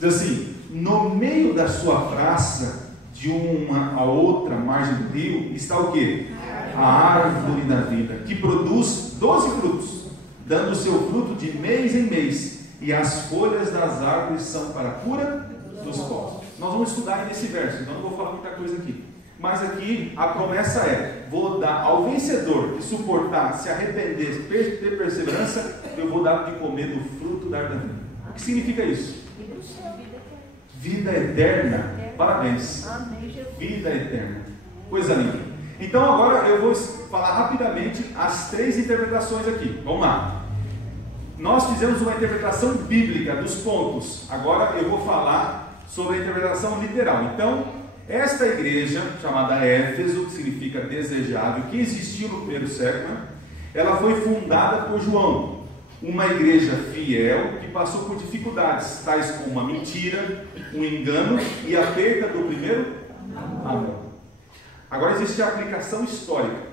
Diz assim: no meio da sua praça, de uma a outra margem do rio, está o quê? A árvore da vida, que produz 12 frutos, dando o seu fruto de mês em mês, e as folhas das árvores são para a cura dos povos. Nós vamos estudar nesse verso, então não vou falar muita coisa aqui. Mas aqui a promessa é: vou dar ao vencedor que suportar, se arrepender, ter perseverança, eu vou dar de comer do fruto da árvore da vida. O que significa isso? Vida eterna. Parabéns. Vida eterna. Coisa linda. Então agora eu vou falar rapidamente as 3 interpretações aqui. Vamos lá. Nós fizemos uma interpretação bíblica dos pontos. Agora eu vou falar sobre a interpretação literal. Então, esta igreja, chamada Éfeso, que significa desejável, que existiu no primeiro século, ela foi fundada por João, uma igreja fiel que passou por dificuldades, tais como uma mentira, um engano e a perda do primeiro amor. Agora existe a aplicação histórica.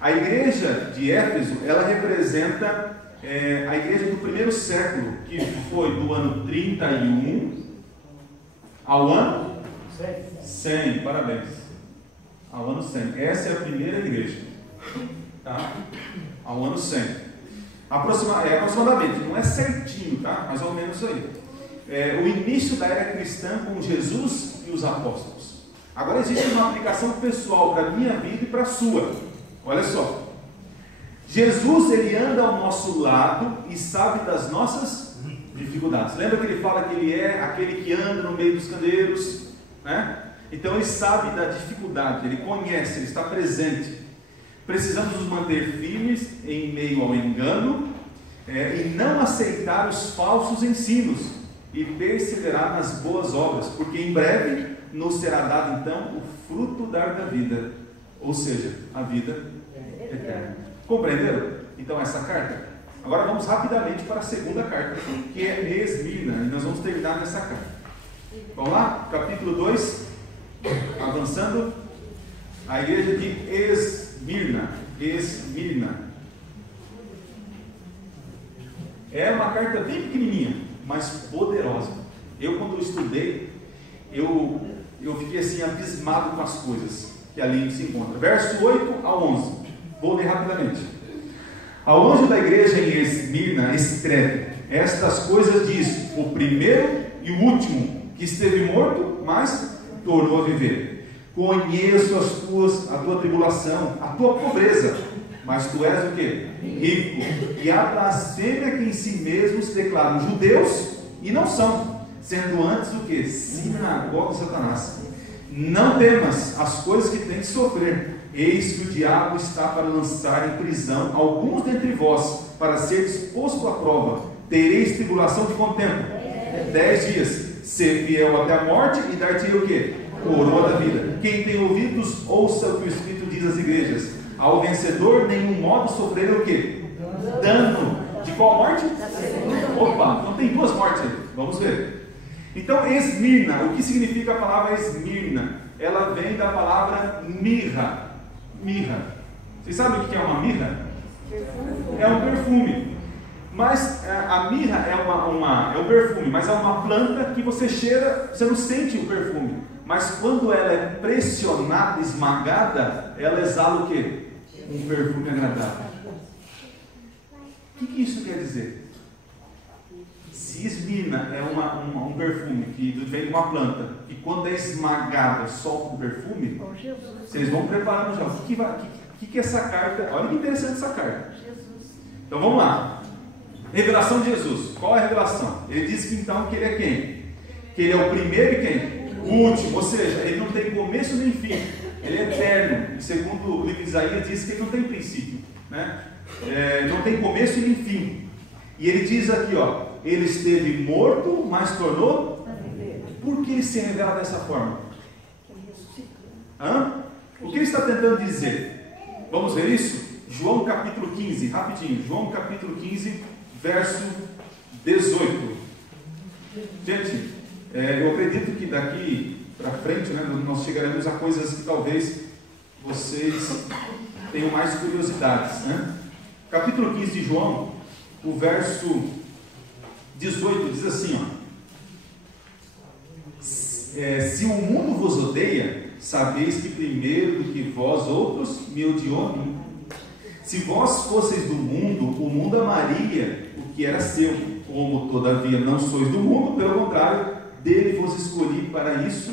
A igreja de Éfeso, ela representa a igreja do primeiro século, que foi do ano 31 ao ano 100, parabéns, ao ano 100. Essa é a primeira igreja, tá? Ao ano 100. Aproximadamente, não é certinho, tá? Mais ou menos isso aí. O início da era cristã com Jesus e os apóstolos. Agora existe uma aplicação pessoal para a minha vida e para a sua. Olha só. Jesus, ele anda ao nosso lado e sabe das nossas dificuldades. Lembra que ele fala que ele é aquele que anda no meio dos candeeiros, né? Então ele sabe da dificuldade, ele conhece, ele está presente. Precisamos nos manter firmes em meio ao engano e não aceitar os falsos ensinos e perseverar nas boas obras, porque em breve nos será dado então o fruto da vida, ou seja, a vida eterna. Compreenderam? Então essa carta. Agora vamos rapidamente para a segunda carta, que é Esmirna, e nós vamos terminar nessa carta. Vamos lá? Capítulo 2, avançando. A igreja de Esmirna. É uma carta bem pequenininha, mas poderosa. Eu, quando estudei, eu fiquei assim abismado com as coisas que ali se encontram. Verso 8 a 11. Vou ler rapidamente. Ao anjo da igreja em Esmirna escreve: estas coisas diz o primeiro e o último, que esteve morto, mas tornou a viver. Conheço a tua tribulação, a tua pobreza, mas tu és o quê? Rico. E a blasfêmia que em si mesmos declaram judeus e não são, sendo antes o quê? Sinagoga de Satanás. Não temas as coisas que tens de sofrer. Eis que o diabo está para lançar em prisão alguns dentre vós, para ser exposto à prova. Tereis tribulação de quanto tempo? 10 dias. Ser fiel até a morte e dar-te o quê? Coroa da vida. Quem tem ouvidos, ouça o que o Espírito diz às igrejas. Ao vencedor, nenhum modo sofrer o quê? Dano. De qual morte? Opa, então tem duas mortes aí. Vamos ver. Então, Esmirna, o que significa a palavra Esmirna? Ela vem da palavra mirra. Mirra. Vocês sabem o que é uma mirra? É um perfume. Mas a mirra é um perfume, mas é uma planta que você cheira, você não sente o perfume. Mas quando ela é pressionada, esmagada, ela exala o quê? Um perfume agradável. O que isso quer dizer? Se Esmirna é um perfume que vem de uma planta, e quando é esmagada solta um perfume, vocês vão preparando já. O que é essa carta? Olha que interessante essa carta. Então vamos lá. Revelação de Jesus. Qual é a revelação? Ele diz que então que ele é quem? Que ele é o primeiro e quem? O último. Ou seja, ele não tem começo nem fim. Ele é eterno. Segundo o livro de Isaías, diz que ele não tem princípio, né? Não tem começo nem fim. E ele diz aqui, ó, ele esteve morto, mas tornou. Por que ele se revela dessa forma? O que ele está tentando dizer? Vamos ver isso? João capítulo 15, rapidinho. João capítulo 15, verso 18. Gente, eu acredito que daqui para frente, né, nós chegaremos a coisas que talvez vocês tenham mais curiosidades, né? Capítulo 15 de João, o verso 18 diz assim, ó: se o mundo vos odeia, sabeis que primeiro do que vós outros me odiou a mim. Se vós fosseis do mundo, o mundo amaria o que era seu. Como todavia não sois do mundo, pelo contrário, dele vos escolhi para isso,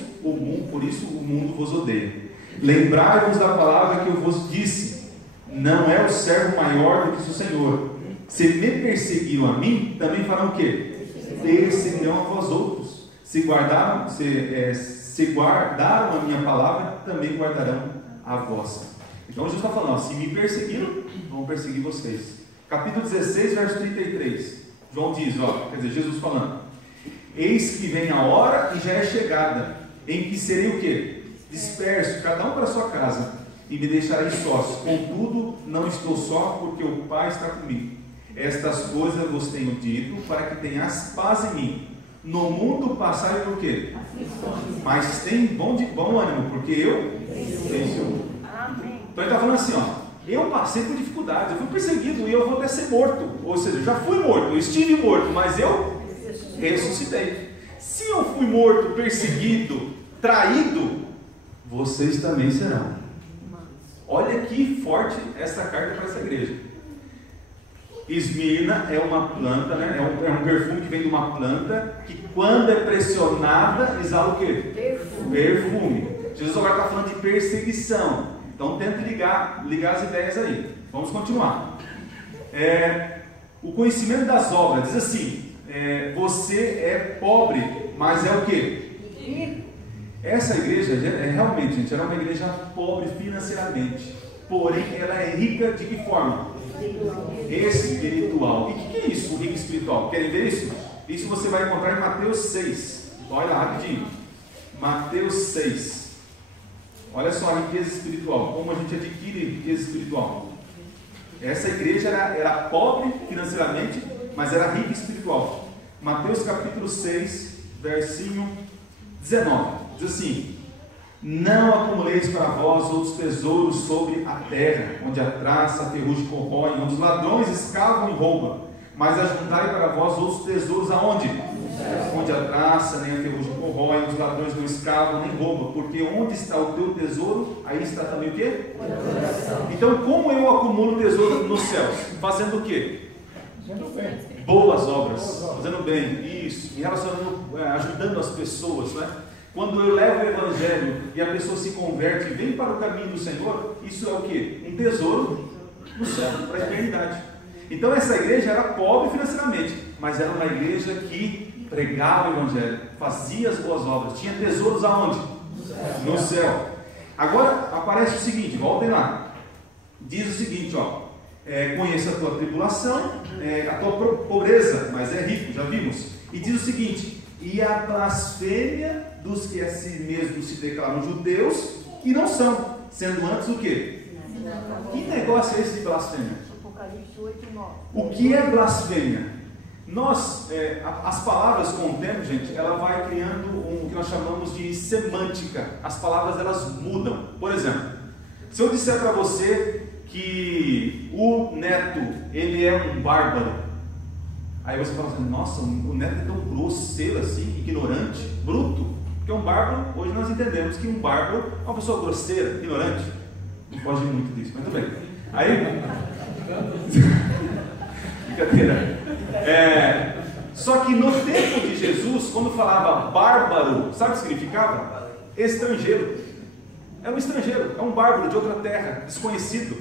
por isso o mundo vos odeia. Lembrai-vos da palavra que eu vos disse: não é o servo maior do que o Senhor. Se me perseguiram a mim, também farão o quê? Perseguirão a vós outros. Se guardaram a minha palavra, também guardarão a vossa. Então Jesus está falando, ó, se me perseguiram, vão perseguir vocês. Capítulo 16, verso 33. João diz, ó, quer dizer, Jesus falando: eis que vem a hora e já é chegada, em que serei o quê? Disperso, cada um para a sua casa, e me deixarei sós. Contudo, não estou só, porque o Pai está comigo. Estas coisas vos tenho dito, para que tenhas paz em mim. No mundo passai por quê? Mas tem bom ânimo, porque eu venci o mundo. Então ele está falando assim, ó, eu passei por dificuldades, eu fui perseguido e eu vou até ser morto. Ou seja, eu já fui morto, eu estive morto, mas eu ressuscitei. Se eu fui morto, perseguido, traído, vocês também serão. Olha que forte essa carta para essa igreja. Esmirna é uma planta, né? É um perfume que vem de uma planta que, quando é pressionada, exala o quê? Perfume. Jesus agora está falando de perseguição. Então tente ligar as ideias aí. Vamos continuar. O conhecimento das obras diz assim: você é pobre, mas é o quê? Essa igreja, realmente, gente, era uma igreja pobre financeiramente, porém ela é rica de que forma? Espiritual. E o que é isso, rico espiritual? Querem ver isso? Isso você vai encontrar em Mateus 6. Olha lá rapidinho. Mateus 6. Olha só a riqueza espiritual. Como a gente adquire riqueza espiritual. Essa igreja era pobre financeiramente, mas era rica espiritual. Mateus capítulo 6, versinho 19. Diz assim: não acumuleis para vós outros tesouros sobre a terra, onde a traça, a ferrugem corrói, onde os ladrões escavam e roubam, mas ajuntai para vós outros tesouros aonde? Onde a traça nem a ferrugem corrói, onde os ladrões não escavam nem roubam, porque onde está o teu tesouro, aí está também o quê? Então, como eu acumulo tesouro nos céus? Fazendo o quê? Boas obras, fazendo bem, isso, me relacionando, ajudando as pessoas, né? Quando eu levo o Evangelho e a pessoa se converte e vem para o caminho do Senhor, isso é o quê? Um tesouro no céu, para a eternidade. Então essa igreja era pobre financeiramente, mas era uma igreja que pregava o Evangelho, fazia as boas obras, tinha tesouros aonde? No céu. Agora aparece o seguinte, voltem lá. Diz o seguinte, conheça a tua tribulação, a tua pobreza, mas é rico, já vimos. E diz o seguinte: e a blasfêmia dos que a si mesmos se declaram judeus e não são, sendo antes o quê? Que negócio é esse de blasfêmia? O que é blasfêmia? As palavras com o tempo, gente, ela vai criando o que nós chamamos de semântica. As palavras elas mudam. Por exemplo, se eu disser para você que o Neto ele é um bárbaro, aí você fala assim: nossa, o Neto é tão grosseiro assim, ignorante, bruto. Porque um bárbaro, hoje nós entendemos que um bárbaro é uma pessoa grosseira, ignorante. Não foge muito disso, mas tudo bem. Aí, brincadeira. Só que no tempo de Jesus, quando falava bárbaro, sabe o que significava? Estrangeiro. É um estrangeiro, é um bárbaro de outra terra, desconhecido.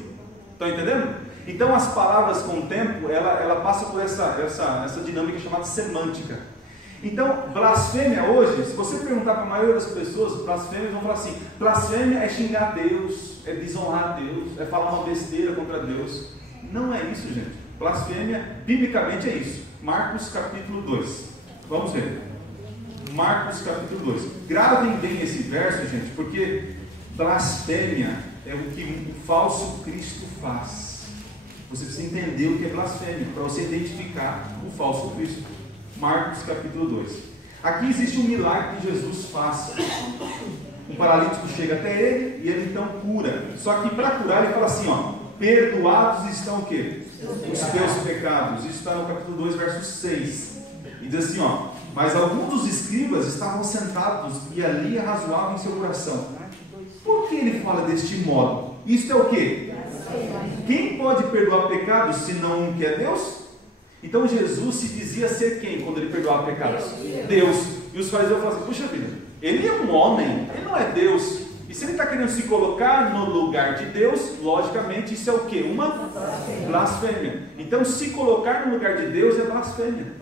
Estão entendendo? Então as palavras com o tempo, ela passa por essa dinâmica chamada semântica. Então, blasfêmia hoje, se você perguntar para a maioria das pessoas, blasfêmia, vão falar assim: blasfêmia é xingar Deus, é desonrar Deus, é falar uma besteira contra Deus. Não é isso, gente. Blasfêmia, biblicamente é isso. Marcos capítulo 2. Vamos ver. Marcos capítulo 2. Gravem bem esse verso, gente, porque blasfêmia é o que o falso Cristo faz. Você precisa entender o que é blasfêmia, para você identificar o falso Cristo. Marcos capítulo 2. Aqui existe um milagre que Jesus faz. Um paralítico chega até ele e ele então cura. Só que para curar ele fala assim: perdoados estão o quê? Os teus pecados. Isso está no capítulo 2, verso 6. E diz assim: mas alguns dos escribas estavam sentados e ali arrazoavam em seu coração. Por que ele fala deste modo? Isto é o quê? Quem pode perdoar pecados senão um que é Deus? Então Jesus se dizia ser quem quando ele perdoava pecados? Deus. E os fariseus falavam assim: puxa vida, ele é um homem, ele não é Deus. E se ele está querendo se colocar no lugar de Deus, logicamente isso é o que? Uma blasfêmia. Então se colocar no lugar de Deus é blasfêmia.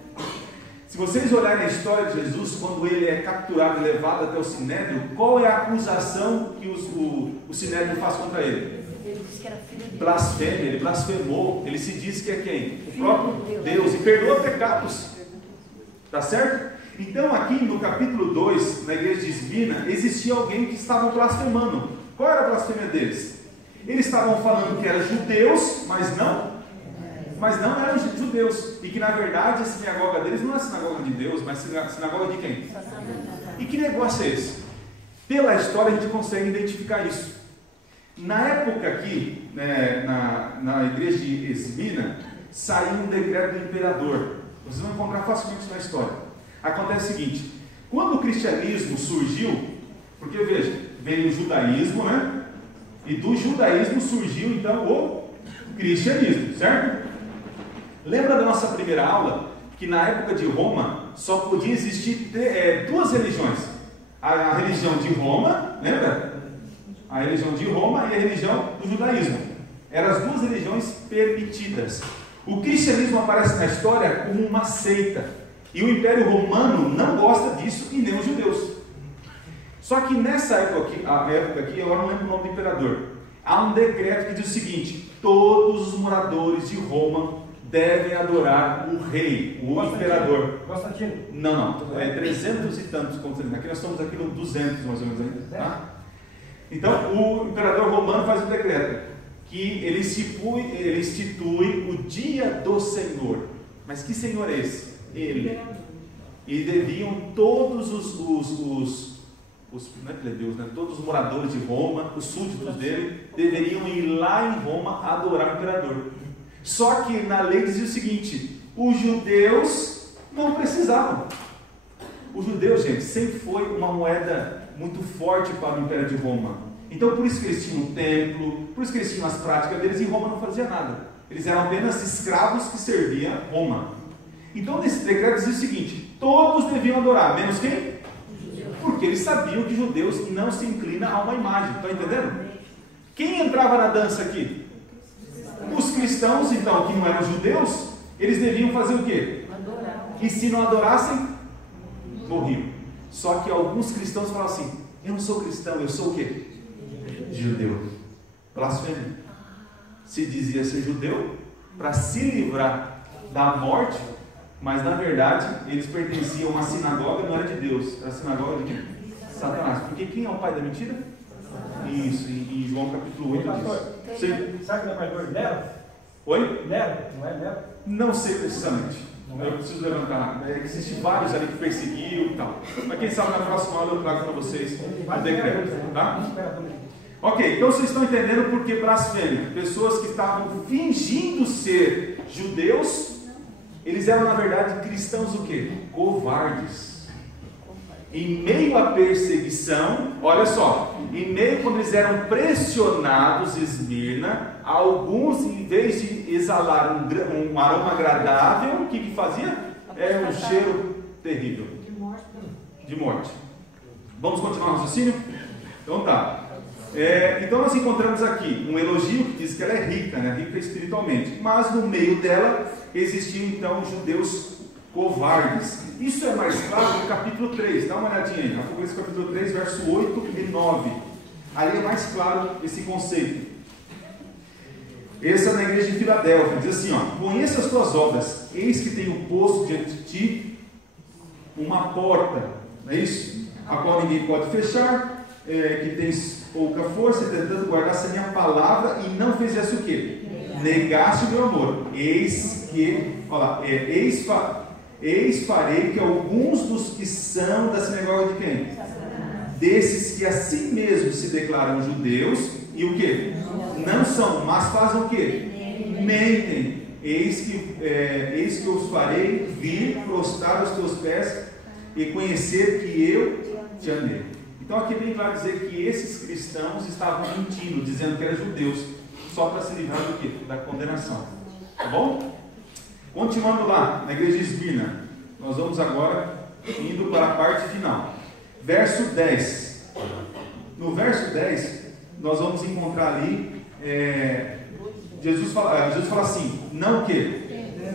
Se vocês olharem a história de Jesus, quando ele é capturado e levado até o Sinédrio, qual é a acusação que o Sinédrio faz contra ele? Ele disse que era filho de Deus. Blasfêmia, ele blasfemou, ele se diz que é quem? O próprio Deus, e perdoa pecados. Tá certo? Então aqui no capítulo 2, na igreja de Esmina, existia alguém que estava blasfemando. Qual era a blasfêmia deles? Eles estavam falando que eram judeus, mas não eram judeus. E que na verdade a sinagoga deles não é a sinagoga de Deus, mas a sinagoga de quem? E que negócio é esse? Pela história a gente consegue identificar isso. Na época aqui, na igreja de Esmina, saiu um decreto do imperador. Vocês vão encontrar facilmente isso na história. Acontece o seguinte: quando o cristianismo surgiu, porque veja, veio o judaísmo, né? E do judaísmo surgiu então o cristianismo, certo? Lembra da nossa primeira aula que na época de Roma só podia existir duas religiões: a religião de Roma, lembra? A religião de Roma e a religião do judaísmo. Eram as duas religiões permitidas. O cristianismo aparece na história como uma seita. E o Império Romano não gosta disso e nem os judeus. Só que nessa época aqui, eu não lembro o nome do imperador, há um decreto que diz o seguinte: todos os moradores de Roma devem adorar o rei, o imperador. Constantino? Não, é 300 e tantos. Aqui nós estamos aqui no 200 mais ou menos ainda, tá? Então o imperador romano faz um decreto que ele institui o dia do Senhor. Mas que Senhor é esse? Ele. E deviam todos não é plebeus, né? Todos os moradores de Roma, os súditos dele, deveriam ir lá em Roma adorar o imperador. Só que na lei dizia o seguinte: os judeus não precisavam. O judeu, gente, sempre foi uma moeda muito forte para o Império de Roma. Então por isso que eles tinham um templo, por isso que eles tinham as práticas deles, e Roma não fazia nada. Eles eram apenas escravos que serviam Roma. Então nesse decreto dizia o seguinte: todos deviam adorar, menos quem? Porque eles sabiam que judeus não se inclinam a uma imagem. Estão entendendo? Quem entrava na dança aqui? Os cristãos, então, que não eram judeus, eles deviam fazer o quê? Adorar. E se não adorassem, morriam. Só que alguns cristãos falam assim: eu não sou cristão, eu sou o quê? Judeu. Blasfêmia. Se dizia ser judeu para se livrar da morte, mas na verdade eles pertenciam a uma sinagoga, não era de Deus, era a sinagoga de quem? Satanás. Porque quem é o pai da mentira? Isso, em João capítulo 8 diz. Sabe que não é pastor Nero? Oi? Nero, não é Nero? Não sei precisamente. Eu preciso levantar. Existem vários ali que perseguiam e tal. Mas quem sabe na próxima aula eu trago para vocês o decreto. Tá? Ok, então vocês estão entendendo por que blasfêmia? Pessoas que estavam fingindo ser judeus, eles eram na verdade cristãos o quê? Covardes. Em meio à perseguição, olha só, em meio quando eles eram pressionados, Esmirna, alguns, em vez de exalar um aroma agradável, o que fazia? É um cheiro terrível. De morte. Vamos continuar o raciocínio? Então tá. Então nós encontramos aqui um elogio que diz que ela é rica, né? Rica espiritualmente. Mas no meio dela existiam então judeus covardes. Isso é mais claro no capítulo 3, dá uma olhadinha aí, Apocalipse capítulo 3, verso 8 e 9. Ali é mais claro esse conceito. Esse é na igreja de Filadélfia, diz assim: ó, conheça as tuas obras, eis que tenho posto diante de ti uma porta, não é isso? A qual ninguém pode fechar, que tens pouca força, tentando guardar-se a minha palavra, e não fizesse o quê? Negaste o meu amor. Eis farei que alguns dos que são da sinagoga de quem? Desses que assim mesmo se declaram judeus, e o que? Não são, mas fazem o que? Mentem. Eis que os farei vir, prostrar os teus pés e conhecer que eu te amei. Então aqui é bem claro dizer que esses cristãos estavam mentindo, dizendo que eram judeus, só para se livrar do quê? Da condenação. Tá bom? Continuando lá, na igreja de Esmirna, nós vamos agora indo para a parte final. Verso 10. No verso 10, nós vamos encontrar ali, Jesus fala assim: não que?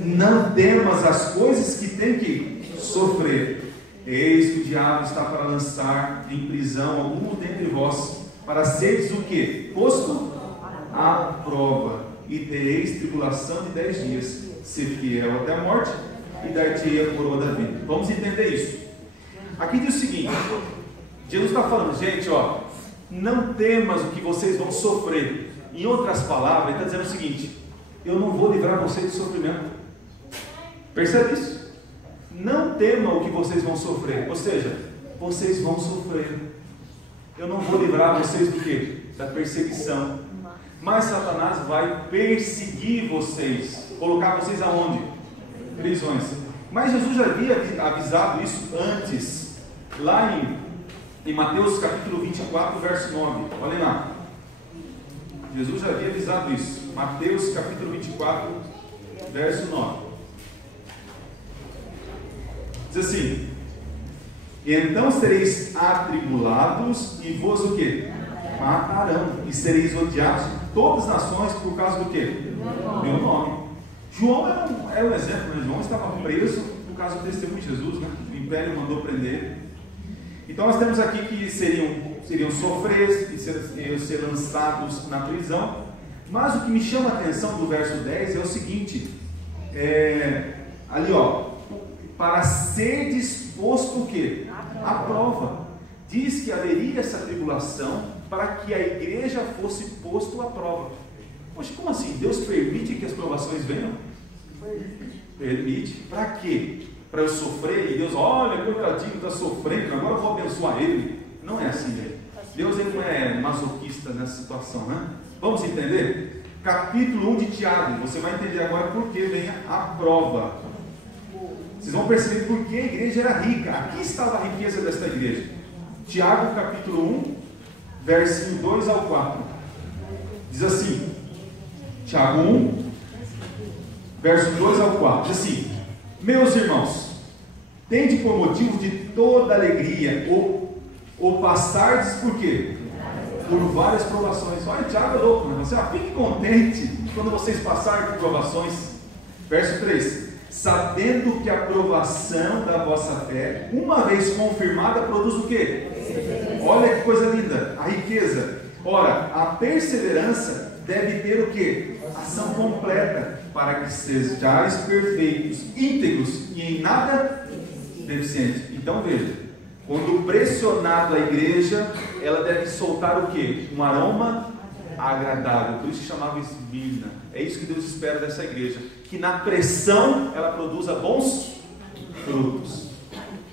Não temas as coisas que tem que sofrer. Eis que o diabo está para lançar em prisão algum dentre vós, para seres o que? Posto à prova, e tereis tribulação de 10 dias. Ser fiel até a morte, e dar-te-ei a coroa da vida. Vamos entender isso. Aqui diz o seguinte: Jesus está falando, gente, ó, não temas o que vocês vão sofrer. Em outras palavras, ele está dizendo o seguinte: eu não vou livrar vocês de sofrimento. Percebe isso? Não temam o que vocês vão sofrer. Ou seja, vocês vão sofrer. Eu não vou livrar vocês do quê? Da perseguição. Mas Satanás vai perseguir vocês, colocar vocês aonde? Prisões. Mas Jesus já havia avisado isso antes, lá em Mateus capítulo 24, verso 9. Olhem lá. Jesus já havia avisado isso. Mateus capítulo 24, verso 9. Diz assim: e então sereis atribulados, e vos o quê? matarão, e sereis odiados de todas as nações por causa do quê? Meu nome. João era um exemplo, né? João estava preso por causa do testemunho de Jesus, né? O império mandou prender. Então nós temos aqui que seriam sofrer e ser lançados na prisão. Mas o que me chama a atenção do verso 10 é o seguinte, ali ó, para ser disposto o quê? A prova. Diz que haveria essa tribulação para que a igreja fosse posto à prova. Poxa, como assim? Deus permite que as provações venham? Permite. Para quê? Para eu sofrer e Deus, olha, coitadinho, está sofrendo, agora eu vou abençoar ele. Não é assim, gente. Deus ele não é masoquista nessa situação, né? Vamos entender? Capítulo 1 de Tiago, você vai entender agora por que vem a prova. Vocês vão perceber por que a igreja era rica. Aqui estava a riqueza desta igreja. Tiago capítulo 1, versinho 2 ao 4. Diz assim, Tiago 1, verso 2 ao 4. Diz assim, meus irmãos, tende por motivo de toda alegria, ou passardes por quê? Por várias provações. Olha, Tiago é louco, né? Você fique contente quando vocês passarem por provações. Verso 3, sabendo que a provação da vossa fé, uma vez confirmada, produz o quê? Olha que coisa linda, a riqueza. Ora, a perseverança deve ter o quê? Ação completa, para que sejais perfeitos, íntegros e em nada deficientes. Então veja, quando pressionado a igreja, ela deve soltar o quê? Um aroma agradável, por isso que chamava esmirna. É isso que Deus espera dessa igreja, que na pressão ela produza bons frutos.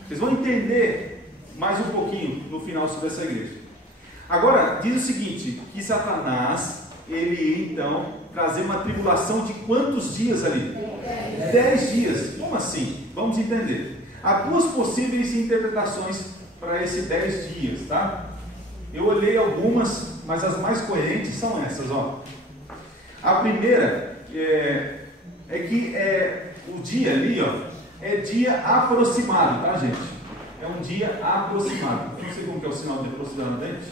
Vocês vão entender mais um pouquinho no final sobre essa igreja. Agora, diz o seguinte, que Satanás, ele ia então trazer uma tribulação de quantos dias ali? 10 dias. Como assim? Vamos entender. Há duas possíveis interpretações para esses 10 dias, tá? Eu olhei algumas, mas as mais coerentes são essas, ó. A primeira é que o dia ali, ó, é dia aproximado, tá, gente? É um dia aproximado. Não sei como que é o sinal de aproximadamente.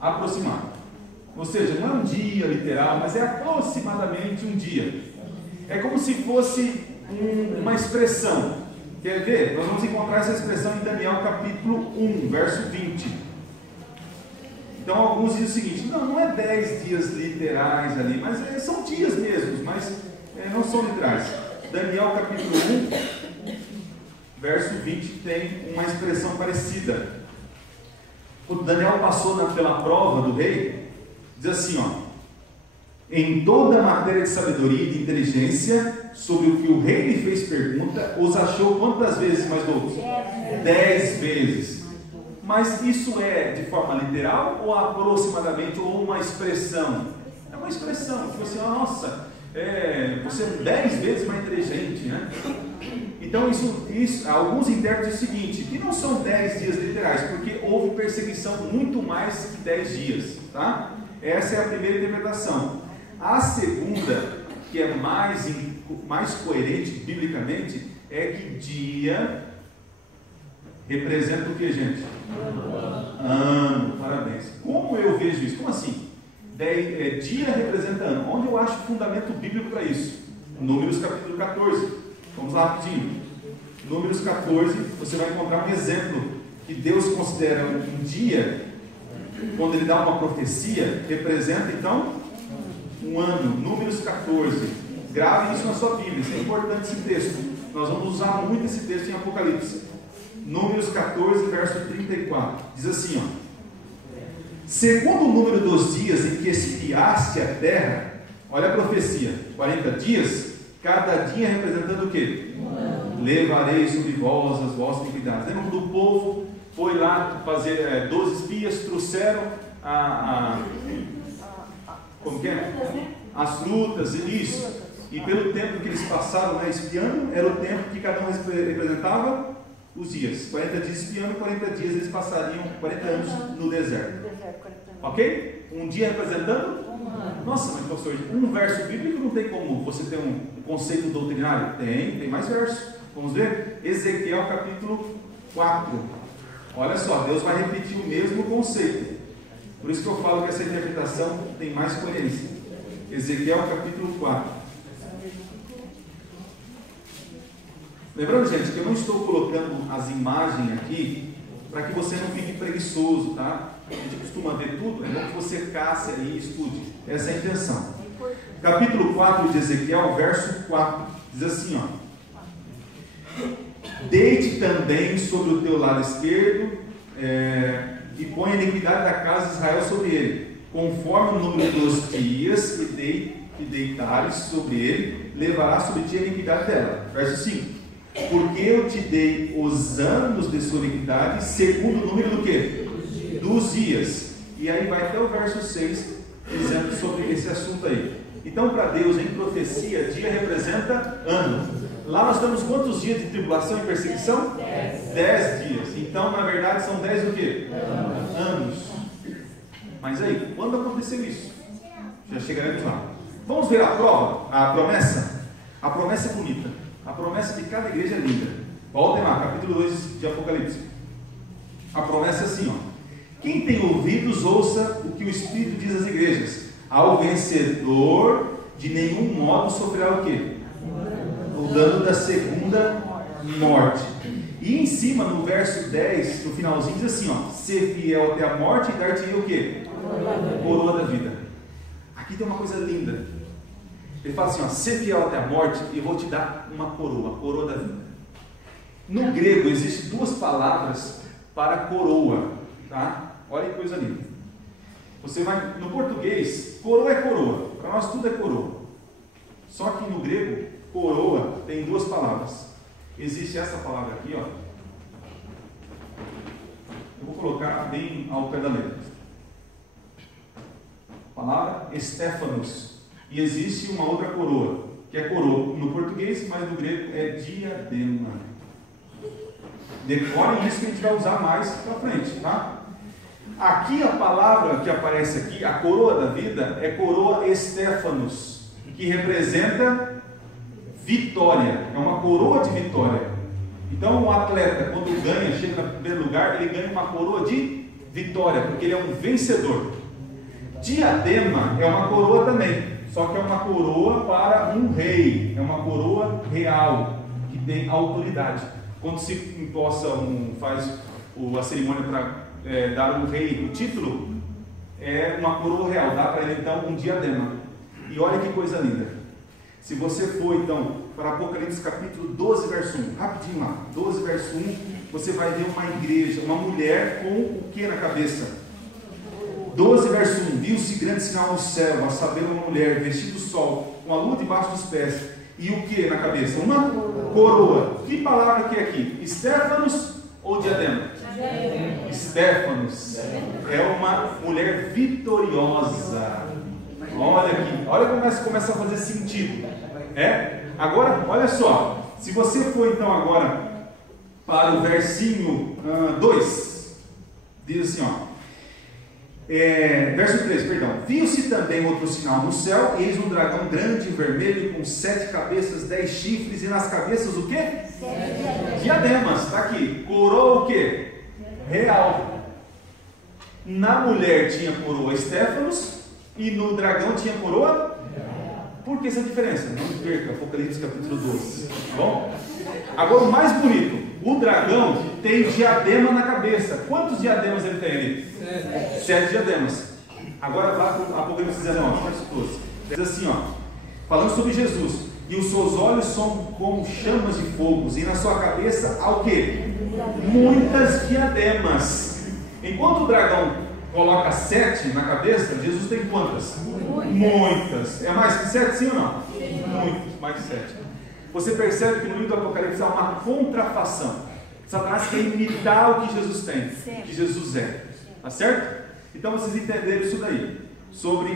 Aproximado. Ou seja, não é um dia literal, mas é aproximadamente um dia. É como se fosse uma expressão. Quer ver? Nós vamos encontrar essa expressão em Daniel capítulo 1, verso 20. Então alguns dizem o seguinte, não é 10 dias literais ali, mas são dias mesmos, mas não são literais. Daniel capítulo 1, verso 20 tem uma expressão parecida. Quando Daniel passou pela prova do rei, diz assim, ó, em toda a matéria de sabedoria e de inteligência, sobre o que o rei lhe fez pergunta, os achou quantas vezes mais loucos? 10 vezes. Mas isso é de forma literal ou aproximadamente, ou uma expressão? É uma expressão, tipo assim, nossa, você é 10 vezes mais inteligente, né? Então isso alguns intérpretes dizem o seguinte, que não são 10 dias literais, porque houve perseguição muito mais que 10 dias, tá? Essa é a primeira interpretação. A segunda, que é mais coerente biblicamente, é que dia representa o que, gente? Ano, parabéns. Como eu vejo isso? Como assim? Dia representa ano. Onde eu acho fundamento bíblico para isso? Números capítulo 14. Vamos lá rapidinho. Números 14, você vai encontrar um exemplo que Deus considera um dia, quando Ele dá uma profecia, representa então um ano. Números 14. Grave isso na sua Bíblia, isso é importante esse texto. Nós vamos usar muito esse texto em Apocalipse. Números 14, verso 34. Diz assim, ó. Segundo o número dos dias em que espiaste a terra, olha a profecia, 40 dias, cada dia representando o quê? Levarei sobre vós as vossas iniquidades. Lembra quando o povo foi lá fazer 12 espias, trouxeram como que é? As frutas, isso. E pelo tempo que eles passaram espiando, era o tempo que cada um representava os dias. 40 dias espiando, 40 dias eles passariam 40 anos no deserto. Ok? Um dia representando? Nossa, mas pastor, um verso bíblico não tem como você ter um conceito doutrinário? Tem mais versos. Vamos ver? Ezequiel capítulo 4. Olha só, Deus vai repetir o mesmo conceito. Por isso que eu falo que essa interpretação tem mais coerência. Ezequiel capítulo 4. Lembrando, gente, que eu não estou colocando as imagens aqui para que você não fique preguiçoso, tá? A gente costuma ver tudo, é bom que você casse aí e estude. Essa é a intenção. Capítulo 4 de Ezequiel, verso 4, diz assim, ó: deite também sobre o teu lado esquerdo e põe a iniquidade da casa de Israel sobre ele, conforme o número dos dias que deitares sobre ele, levará sobre ti a iniquidade dela. Verso 5: porque eu te dei os anos de sua iniquidade, segundo o número do quê? Dos dias. E aí vai até o verso 6, dizendo sobre esse assunto aí. Então, para Deus, em profecia, dia representa ano. Lá nós temos quantos dias de tribulação e perseguição? 10 dias. Então, na verdade, são 10 o quê? Anos. Mas aí, quando aconteceu isso? Já chegaremos lá. Vamos ver a prova, a promessa? A promessa é bonita. A promessa de cada igreja é linda. Voltem lá, capítulo 2 de Apocalipse. A promessa é assim, ó: quem tem ouvidos, ouça o que o Espírito diz às igrejas. Ao vencedor, de nenhum modo sofrerá o quê? O dano da segunda morte. E em cima, no verso 10, no finalzinho, diz assim, ó: ser fiel até a morte e dar-te-ei o quê? Coroa da vida. Aqui tem uma coisa linda. Ele fala assim, ó: ser fiel até a morte e eu vou te dar uma coroa, a coroa da vida. No grego existem duas palavras para coroa, tá? Olha que coisa linda. Você vai, no português, coroa é coroa, para nós tudo é coroa. Só que no grego, coroa tem duas palavras. Existe essa palavra aqui, ó. Eu vou colocar bem ao pé da letra. Palavra Stéphanos. E existe uma outra coroa, que é coroa no português, mas no grego é diadema. Decorem isso que a gente vai usar mais para frente, tá? Aqui a palavra que aparece aqui, a coroa da vida, é coroa Stéphanos, que representa vitória, é uma coroa de vitória. Então, um atleta, quando ganha, chega no primeiro lugar, ele ganha uma coroa de vitória, porque ele é um vencedor. Diadema é uma coroa também, só que é uma coroa para um rei, é uma coroa real, que tem autoridade. Quando se imposta faz a cerimônia para dar um rei o título, é uma coroa real, dá para ele então um diadema. E olha que coisa linda. Se você for então para Apocalipse capítulo 12, verso 1, rapidinho lá, 12, verso 1, você vai ver uma igreja, uma mulher com o que na cabeça? 12, verso 1, viu-se grande sinal no céu, a saber, uma mulher vestida do sol, com a lua debaixo dos pés, e o que na cabeça? Uma coroa. Que palavra que é aqui? Stéphanos ou diadema? Stéphanos. É uma mulher vitoriosa. Olha aqui, olha como começa a fazer sentido. Agora, olha só, se você for então agora para o versinho 2, diz assim, ó. Verso 3, perdão. Viu-se também outro sinal no céu, eis um dragão grande e vermelho, com 7 cabeças, 10 chifres, e nas cabeças o quê? Diademas, está aqui. Coroa o quê? Real. Na mulher tinha coroa Stéphanos, e no dragão tinha coroa? Por que essa diferença? Não perca, Apocalipse capítulo 12. Tá bom? Agora o mais bonito, o dragão tem diadema na cabeça. Quantos diademas ele tem ali? 7 diademas. Agora vá para o Apocalipse 19, verso 12. Diz assim, ó, falando sobre Jesus: e os seus olhos são como chamas de fogo, e na sua cabeça há o quê? Muitas diademas. Enquanto o dragão coloca 7 na cabeça, Jesus tem quantas? Muitas. É mais que 7, sim ou não? Muitas, mais que 7. Você percebe que no livro do Apocalipse há uma contrafação. Satanás quer imitar o que Jesus tem, o que Jesus é. Tá certo? Então vocês entenderam isso daí, sobre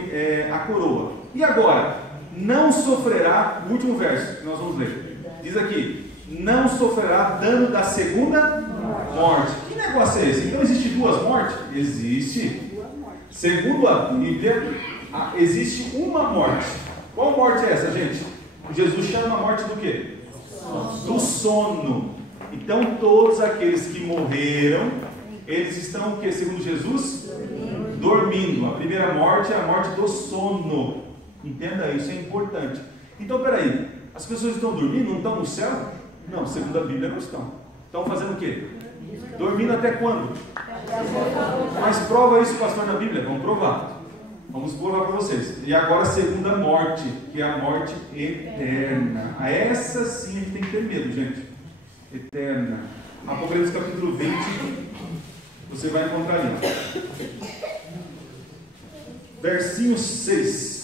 a coroa. E agora, não sofrerá, o último verso que nós vamos ler, diz aqui: não sofrerá dano da segunda morte. Que negócio é esse? Então existe duas mortes? Existe. Segundo a Bíblia, existe uma morte. Qual morte é essa, gente? Jesus chama a morte do quê? Do sono. Então todos aqueles que morreram, eles estão o que, segundo Jesus? Dormindo. A primeira morte é a morte do sono. Entenda isso, é importante. Então, peraí, as pessoas estão dormindo, não estão no céu? Não, segundo a Bíblia não estão. Estão fazendo o quê? Dormindo até quando? Mas prova isso, pastor, na Bíblia? Vamos provar. Vamos provar para vocês. E agora a segunda morte, que é a morte eterna. A essa sim a gente tem que ter medo, gente. Eterna. Apocalipse capítulo 20, você vai encontrar ali. Versinho 6.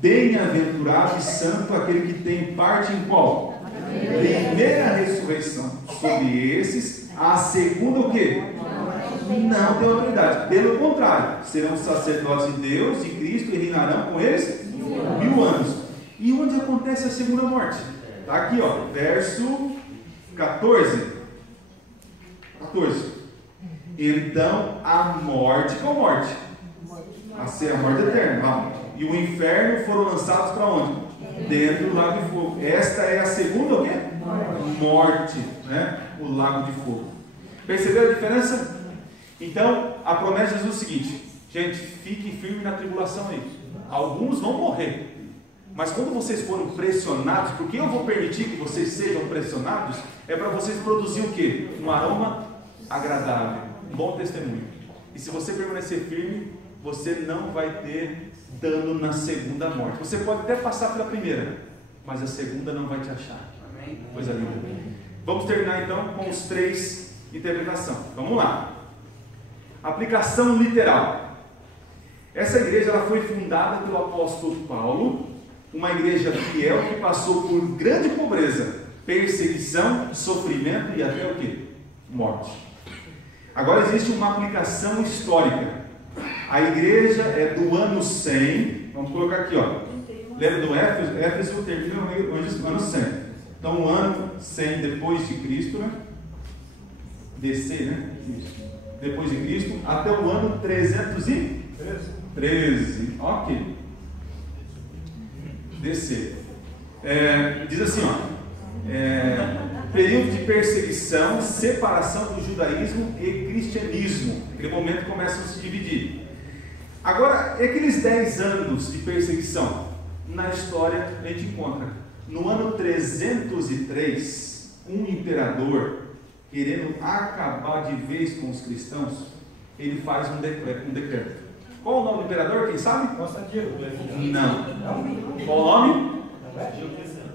Bem-aventurado e santo aquele que tem parte em qual? Primeira ressurreição. Sobre esses, a segunda o quê? Não tem autoridade. Pelo contrário, serão sacerdotes de Deus e Cristo e reinarão com eles 1000 anos. E onde acontece a segunda morte? Está aqui, ó, verso 14. Então a morte, qual morte? A morte eterna. E o inferno foram lançados para onde? Dentro do lago de fogo. Esta é a segunda o quê? Morte, né? O lago de fogo. Perceberam a diferença? Então, a promessa de Jesus é o seguinte: gente, fiquem firmes na tribulação aí. Alguns vão morrer. Mas quando vocês forem pressionados, porque eu vou permitir que vocês sejam pressionados, é para vocês produzirem o quê? Um aroma agradável, um bom testemunho. E se você permanecer firme, você não vai ter dano na segunda morte. Você pode até passar pela primeira, mas a segunda não vai te achar. Coisa linda. Vamos terminar então com os 3 interpretações. Vamos lá. Aplicação literal. Essa igreja ela foi fundada pelo apóstolo Paulo, uma igreja fiel que passou por grande pobreza, perseguição, sofrimento e até o quê? Morte. Agora existe uma aplicação histórica. A igreja é do ano 100. Vamos colocar aqui, ó. Lembra do Éfeso? Éfeso termina no ano 100. Então, o ano 100 depois de Cristo, né? DC, né? Isso. Depois de Cristo, até o ano 313. Ok. DC. Diz assim, ó. Período de perseguição, separação do judaísmo e cristianismo. Naquele momento começam a se dividir. Agora, aqueles 10 anos de perseguição, na história a gente encontra. No ano 303, um imperador, querendo acabar de vez com os cristãos, ele faz um decreto. Qual o nome do imperador? Quem sabe? Constantino. Não. Qual o nome?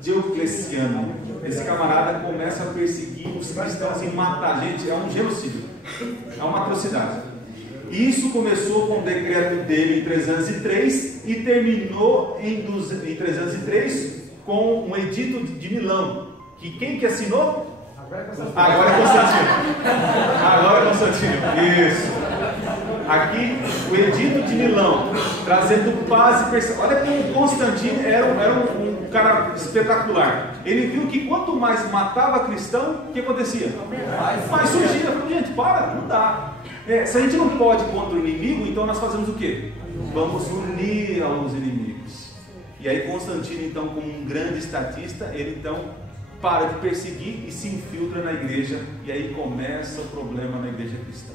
Diocleciano. Esse camarada começa a perseguir os cristãos e matar gente. É um genocídio. É uma atrocidade. Isso começou com o decreto dele em 303 e terminou em 303 com um edito de Milão. Que quem que assinou? Agora é Constantino. Isso. Aqui o edito de Milão, trazendo paz e perseguição. Olha como Constantino era um cara espetacular. Ele viu que quanto mais matava cristão, o que acontecia? Mais surgia. Gente, para, não dá. Se a gente não pode contra o inimigo, então nós fazemos o quê? Vamos unir aos inimigos. E aí Constantino, então, como um grande estatista, ele então para de perseguir e se infiltra na igreja. E aí começa o problema na igreja cristã.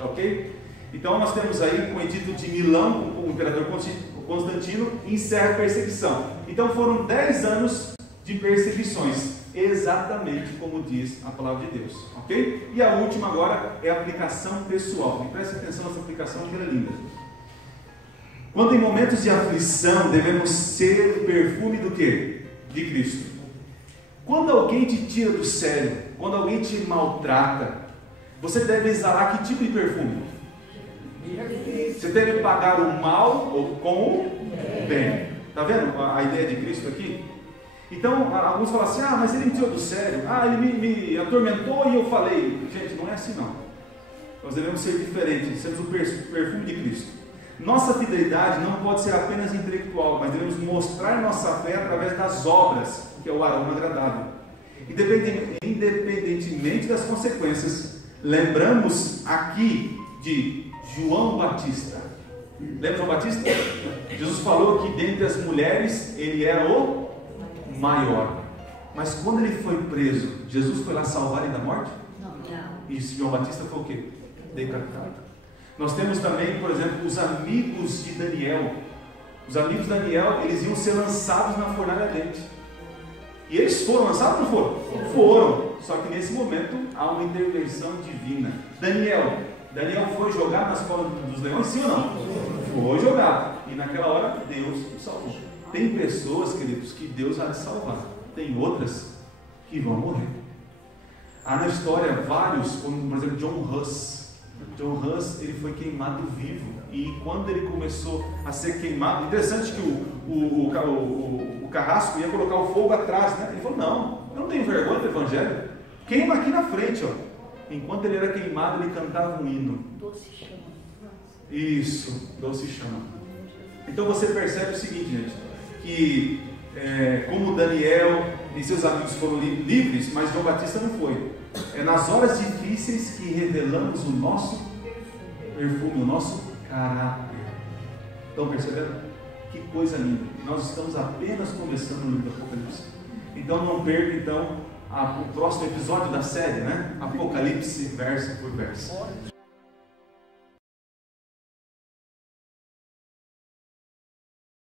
Ok? Então nós temos aí com o edito de Milão, o imperador Constantino encerra a perseguição. Então foram 10 anos de perseguições, exatamente como diz a palavra de Deus, ok? E a última agora é a aplicação pessoal. E preste atenção nessa aplicação que ela é linda. Quando em momentos de aflição devemos ser o perfume do quê? De Cristo. Quando alguém te tira do sério, quando alguém te maltrata, você deve exalar que tipo de perfume? Você deve pagar o mal com o bem. Está vendo a ideia de Cristo aqui? Então, alguns falam assim: mas ele me tirou do sério, ele me atormentou e eu falei. Gente, não é assim não. Nós devemos ser diferentes, sermos o perfume de Cristo. Nossa fidelidade não pode ser apenas intelectual, mas devemos mostrar nossa fé através das obras, que é o aroma agradável. Independentemente das consequências, lembramos aqui de João Batista. Lembra João Batista? Jesus falou que dentre as mulheres ele era o maior. Mas quando ele foi preso, Jesus foi lá salvar ele da morte? Não. E João Batista foi o quê? Decapitado. Nós temos também, por exemplo, os amigos de Daniel. Os amigos de Daniel, eles iam ser lançados na fornalha ardente. E eles foram lançados ou não foram? Foram. Só que nesse momento há uma intervenção divina. Daniel foi jogado nas covas dos leões, sim ou não? Foi jogado. E naquela hora Deus o salvou. Tem pessoas, queridos, que Deus há de salvar. Tem outras que vão morrer. Há na história vários, como por exemplo John Huss. John Huss, ele foi queimado vivo. E quando ele começou a ser queimado, interessante que o carrasco ia colocar o fogo atrás, né? Ele falou: não, eu não tenho vergonha do evangelho, queima aqui na frente, ó. Enquanto ele era queimado, ele cantava um hino. Doce chama. Isso, doce chama. Então você percebe o seguinte, gente, que como Daniel e seus amigos foram livres, mas João Batista não foi. É nas horas difíceis que revelamos o nosso perfume, o nosso caráter. Estão percebendo? Que coisa linda. Nós estamos apenas começando no livro do Apocalipse. Então não perca o próximo episódio da série, né? Apocalipse verso por verso.